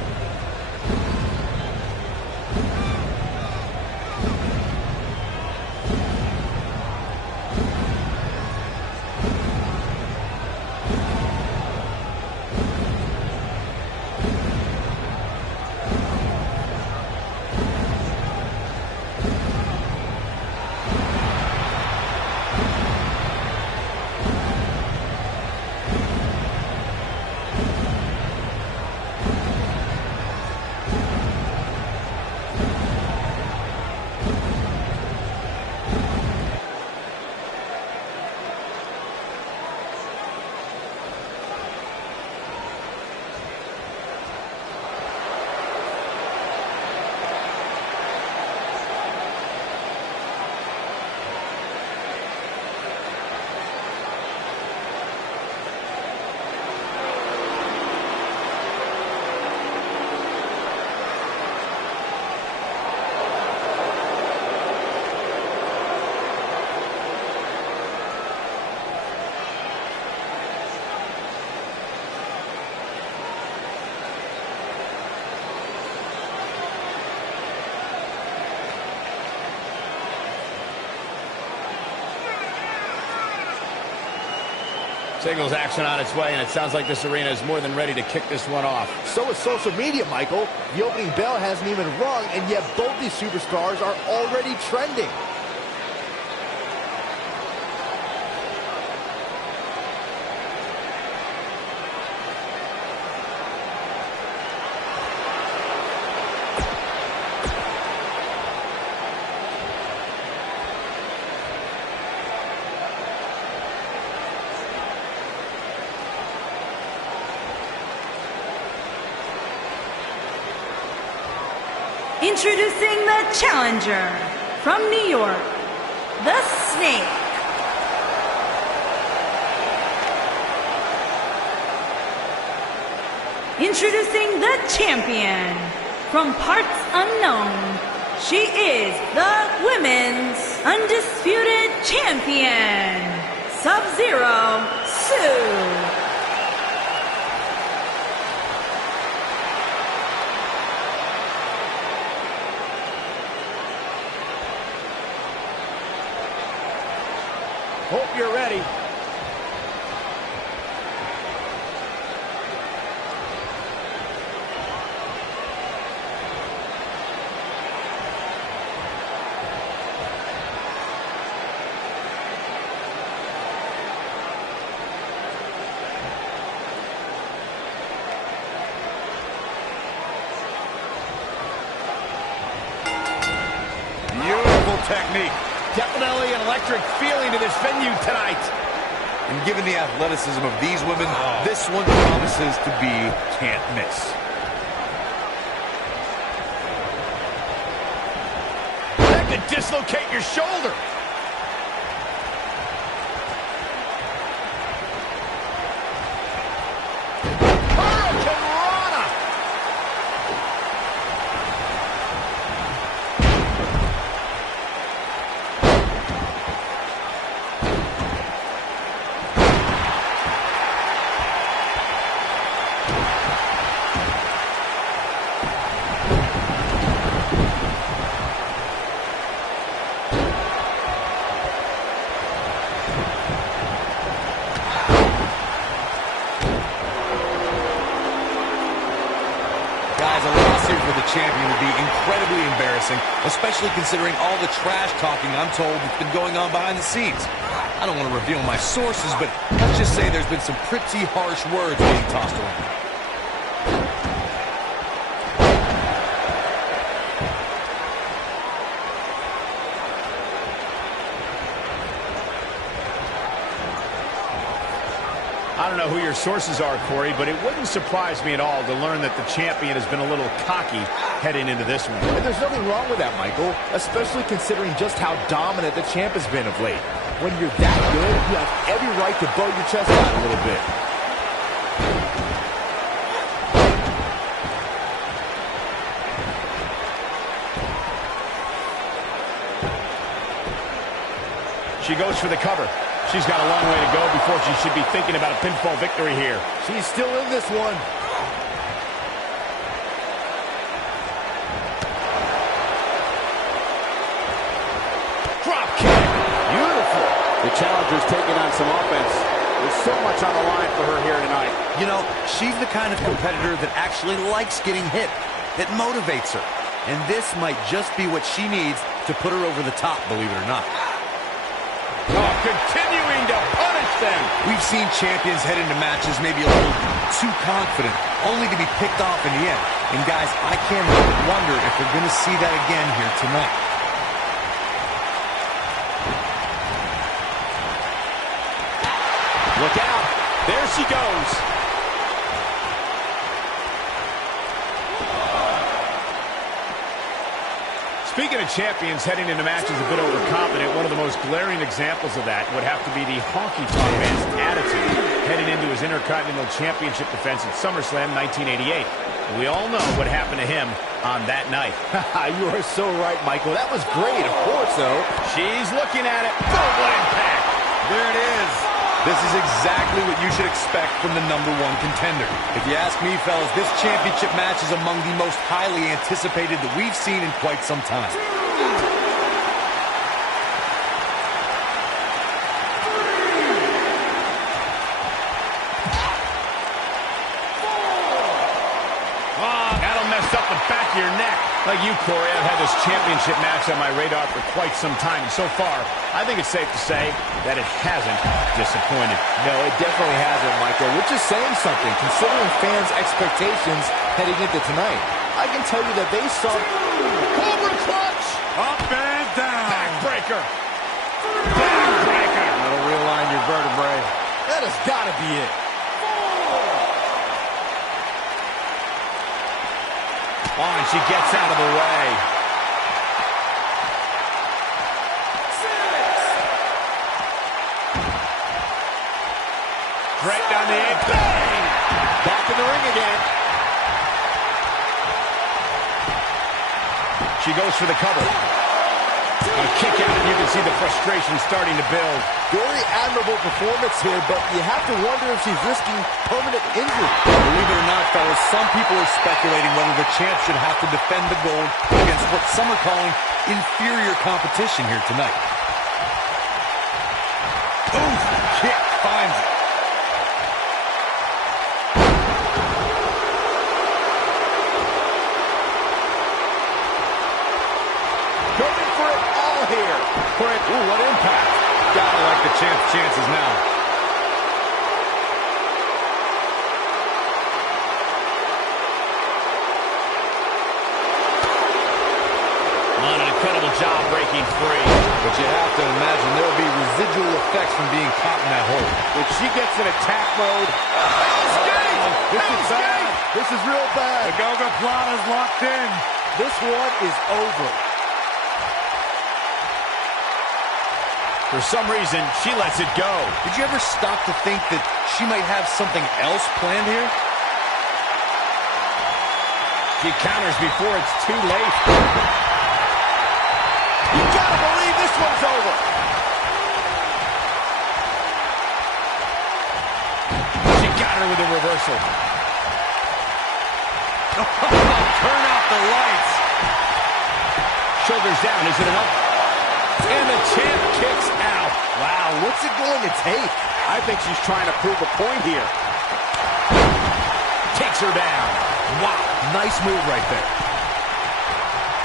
Singles action on its way, and it sounds like this arena is more than ready to kick this one off. So is social media, Michael. The opening bell hasn't even rung, and yet both these superstars are already trending. Introducing the challenger from New York, the Snake. Introducing the champion from parts unknown. She is the Women's Undisputed Champion, Sub-Zero Sue. Hope you're ready. Beautiful technique. Definitely an electric feeling to this venue tonight. And given the athleticism of these women, this one promises to be can't miss. That could dislocate your shoulder. For the champion would be incredibly embarrassing, especially considering all the trash talking I'm told that's been going on behind the scenes. I don't want to reveal my sources, but let's just say there's been some pretty harsh words being tossed around. I don't know who your sources are, Corey, but it wouldn't surprise me at all to learn that the champion has been a little cocky heading into this one. And there's nothing wrong with that, Michael, especially considering just how dominant the champ has been of late. When you're that good, you have every right to bow your chest out a little bit. goes for the cover. She's got a long way to go before she should be thinking about a pinfall victory here. She's still in this one. Drop kick. Beautiful. The challenger's taking on some offense. There's so much on the line for her here tonight. You know, she's the kind of competitor that actually likes getting hit. It motivates her. And this might just be what she needs to put her over the top, believe it or not. Oh, continuing to punish them. We've seen champions head into matches maybe a little too confident, only to be picked off in the end. And guys, I can't help but wonder if we're going to see that again here tonight. Look out. There she goes. Speaking of champions heading into matches a bit overconfident, one of the most glaring examples of that would have to be the honky-tonk man's attitude heading into his Intercontinental Championship defense at SummerSlam 1988. We all know what happened to him on that night. You are so right, Michael. That was great, of course, though. She's looking at it. Verbal impact. There it is. This is exactly what you should expect from the #1 contender. If you ask me, fellas, this championship match is among the most highly anticipated that we've seen in quite some time. That'll mess up the back of your neck. Like you, Corey, I've had this championship match on my radar for quite some time. And so far, I think it's safe to say that it hasn't disappointed. No, it definitely hasn't, Michael, which is saying something, considering fans' expectations heading into tonight. I can tell you that they saw Cobra clutch. Up and down. Backbreaker. Backbreaker. That'll realign your vertebrae. That has got to be it. Oh, and she gets out of the way. 6. Right down the eight. Bang! Back in the ring again. She goes for the cover. A kick out, and you can see the frustration starting to build. Very admirable performance here, but you have to wonder if she's risking permanent injury. Believe it or not, fellas, some people are speculating whether the champ should have to defend the gold against what some are calling inferior competition here tonight. Ooh, kick finds it. Going for it all here. Ooh, what impact. Gotta like the champ's chances now. On an incredible job breaking free. But you have to imagine there will be residual effects from being caught in that hole. If she gets in attack mode. This is bad. This is real bad. The Gogoplata's locked in. This one is over. For some reason, she lets it go. Did you ever stop to think that she might have something else planned here? She counters before it's too late. You gotta believe this one's over. She got her with a reversal. Turn out the lights. Shoulders down, is it enough? And the champ kicks out. Wow, what's it going to take? I think she's trying to prove a point here. Takes her down. Wow, nice move right there.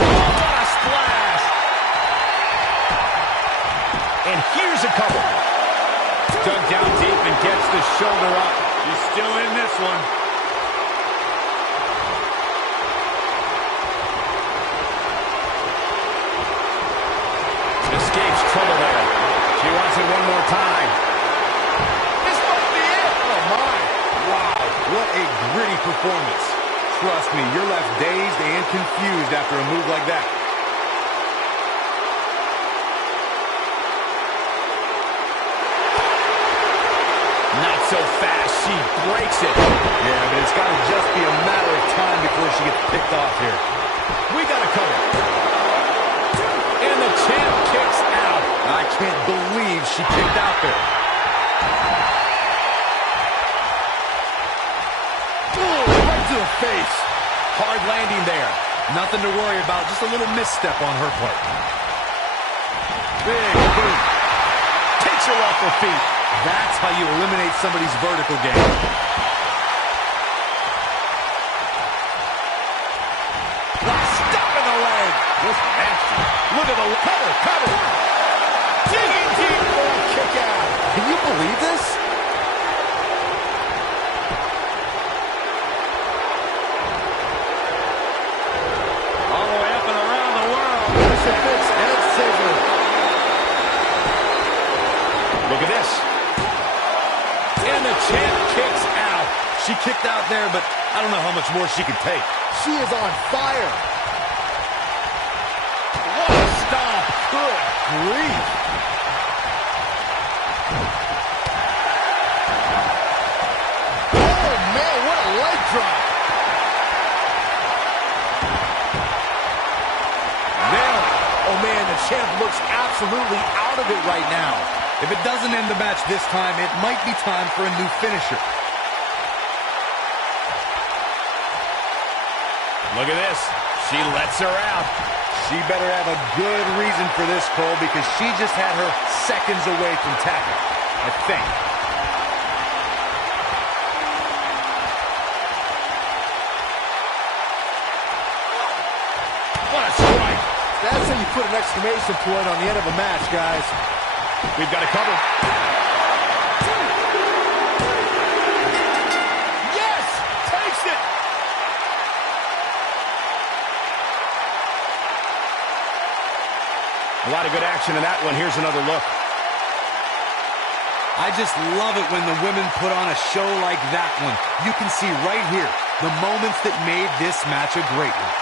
Oh, what a splash. And here's a couple. Dug down deep and gets the shoulder up. She's still in this one. Escapes trouble there. She wants it one more time. This might be it. Oh, my. Wow, what a gritty performance. Trust me, you're left dazed and confused after a move like that. Not so fast. She breaks it. Yeah, but it's got to just be a matter of time before she gets picked off here. We got a cover. And the champ kicks out. I can't believe she kicked out there. Ooh, right to the face. Hard landing there. Nothing to worry about, just a little misstep on her part. Big boot. Takes her off her feet. That's how you eliminate somebody's vertical game. Stop in the leg. Just nasty. Look at the cover. Digging deep for a kick out. Can you believe this? All the way up and around the world. Crucifix and scissor. Look at this. And the champ kicks out. She kicked out there, but I don't know how much more she can take. She is on fire. What a stomp. Good grief. Oh, man, what a leg drop. Nailed it. Oh, man, the champ looks absolutely out of it right now. If it doesn't end the match this time, it might be time for a new finisher. Look at this. She lets her out. She better have a good reason for this, Cole, because she just had her seconds away from tapping, I think. What a strike. That's how you put an exclamation point on the end of a match, guys. We've got a cover. Yes! Takes it! A lot of good action in that one. Here's another look. I just love it when the women put on a show like that one. You can see right here the moments that made this match a great one.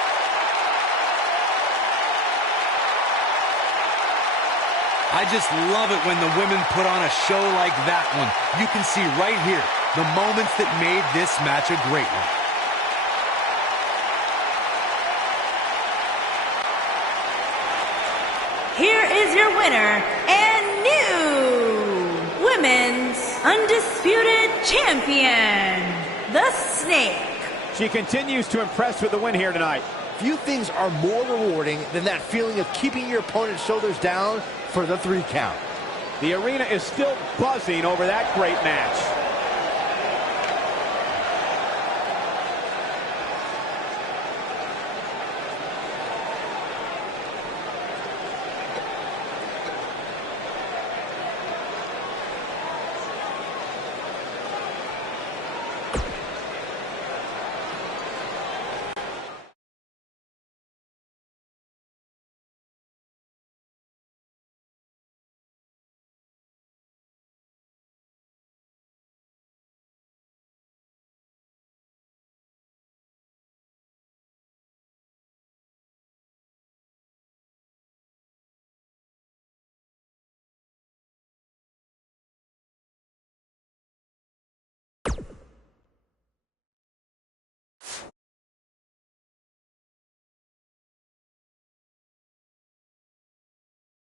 I just love it when the women put on a show like that one. You can see right here the moments that made this match a great one. Here is your winner and new Women's Undisputed Champion, the Snake. She continues to impress with the win here tonight. Few things are more rewarding than that feeling of keeping your opponent's shoulders down for the 3 count. The arena is still buzzing over that great match.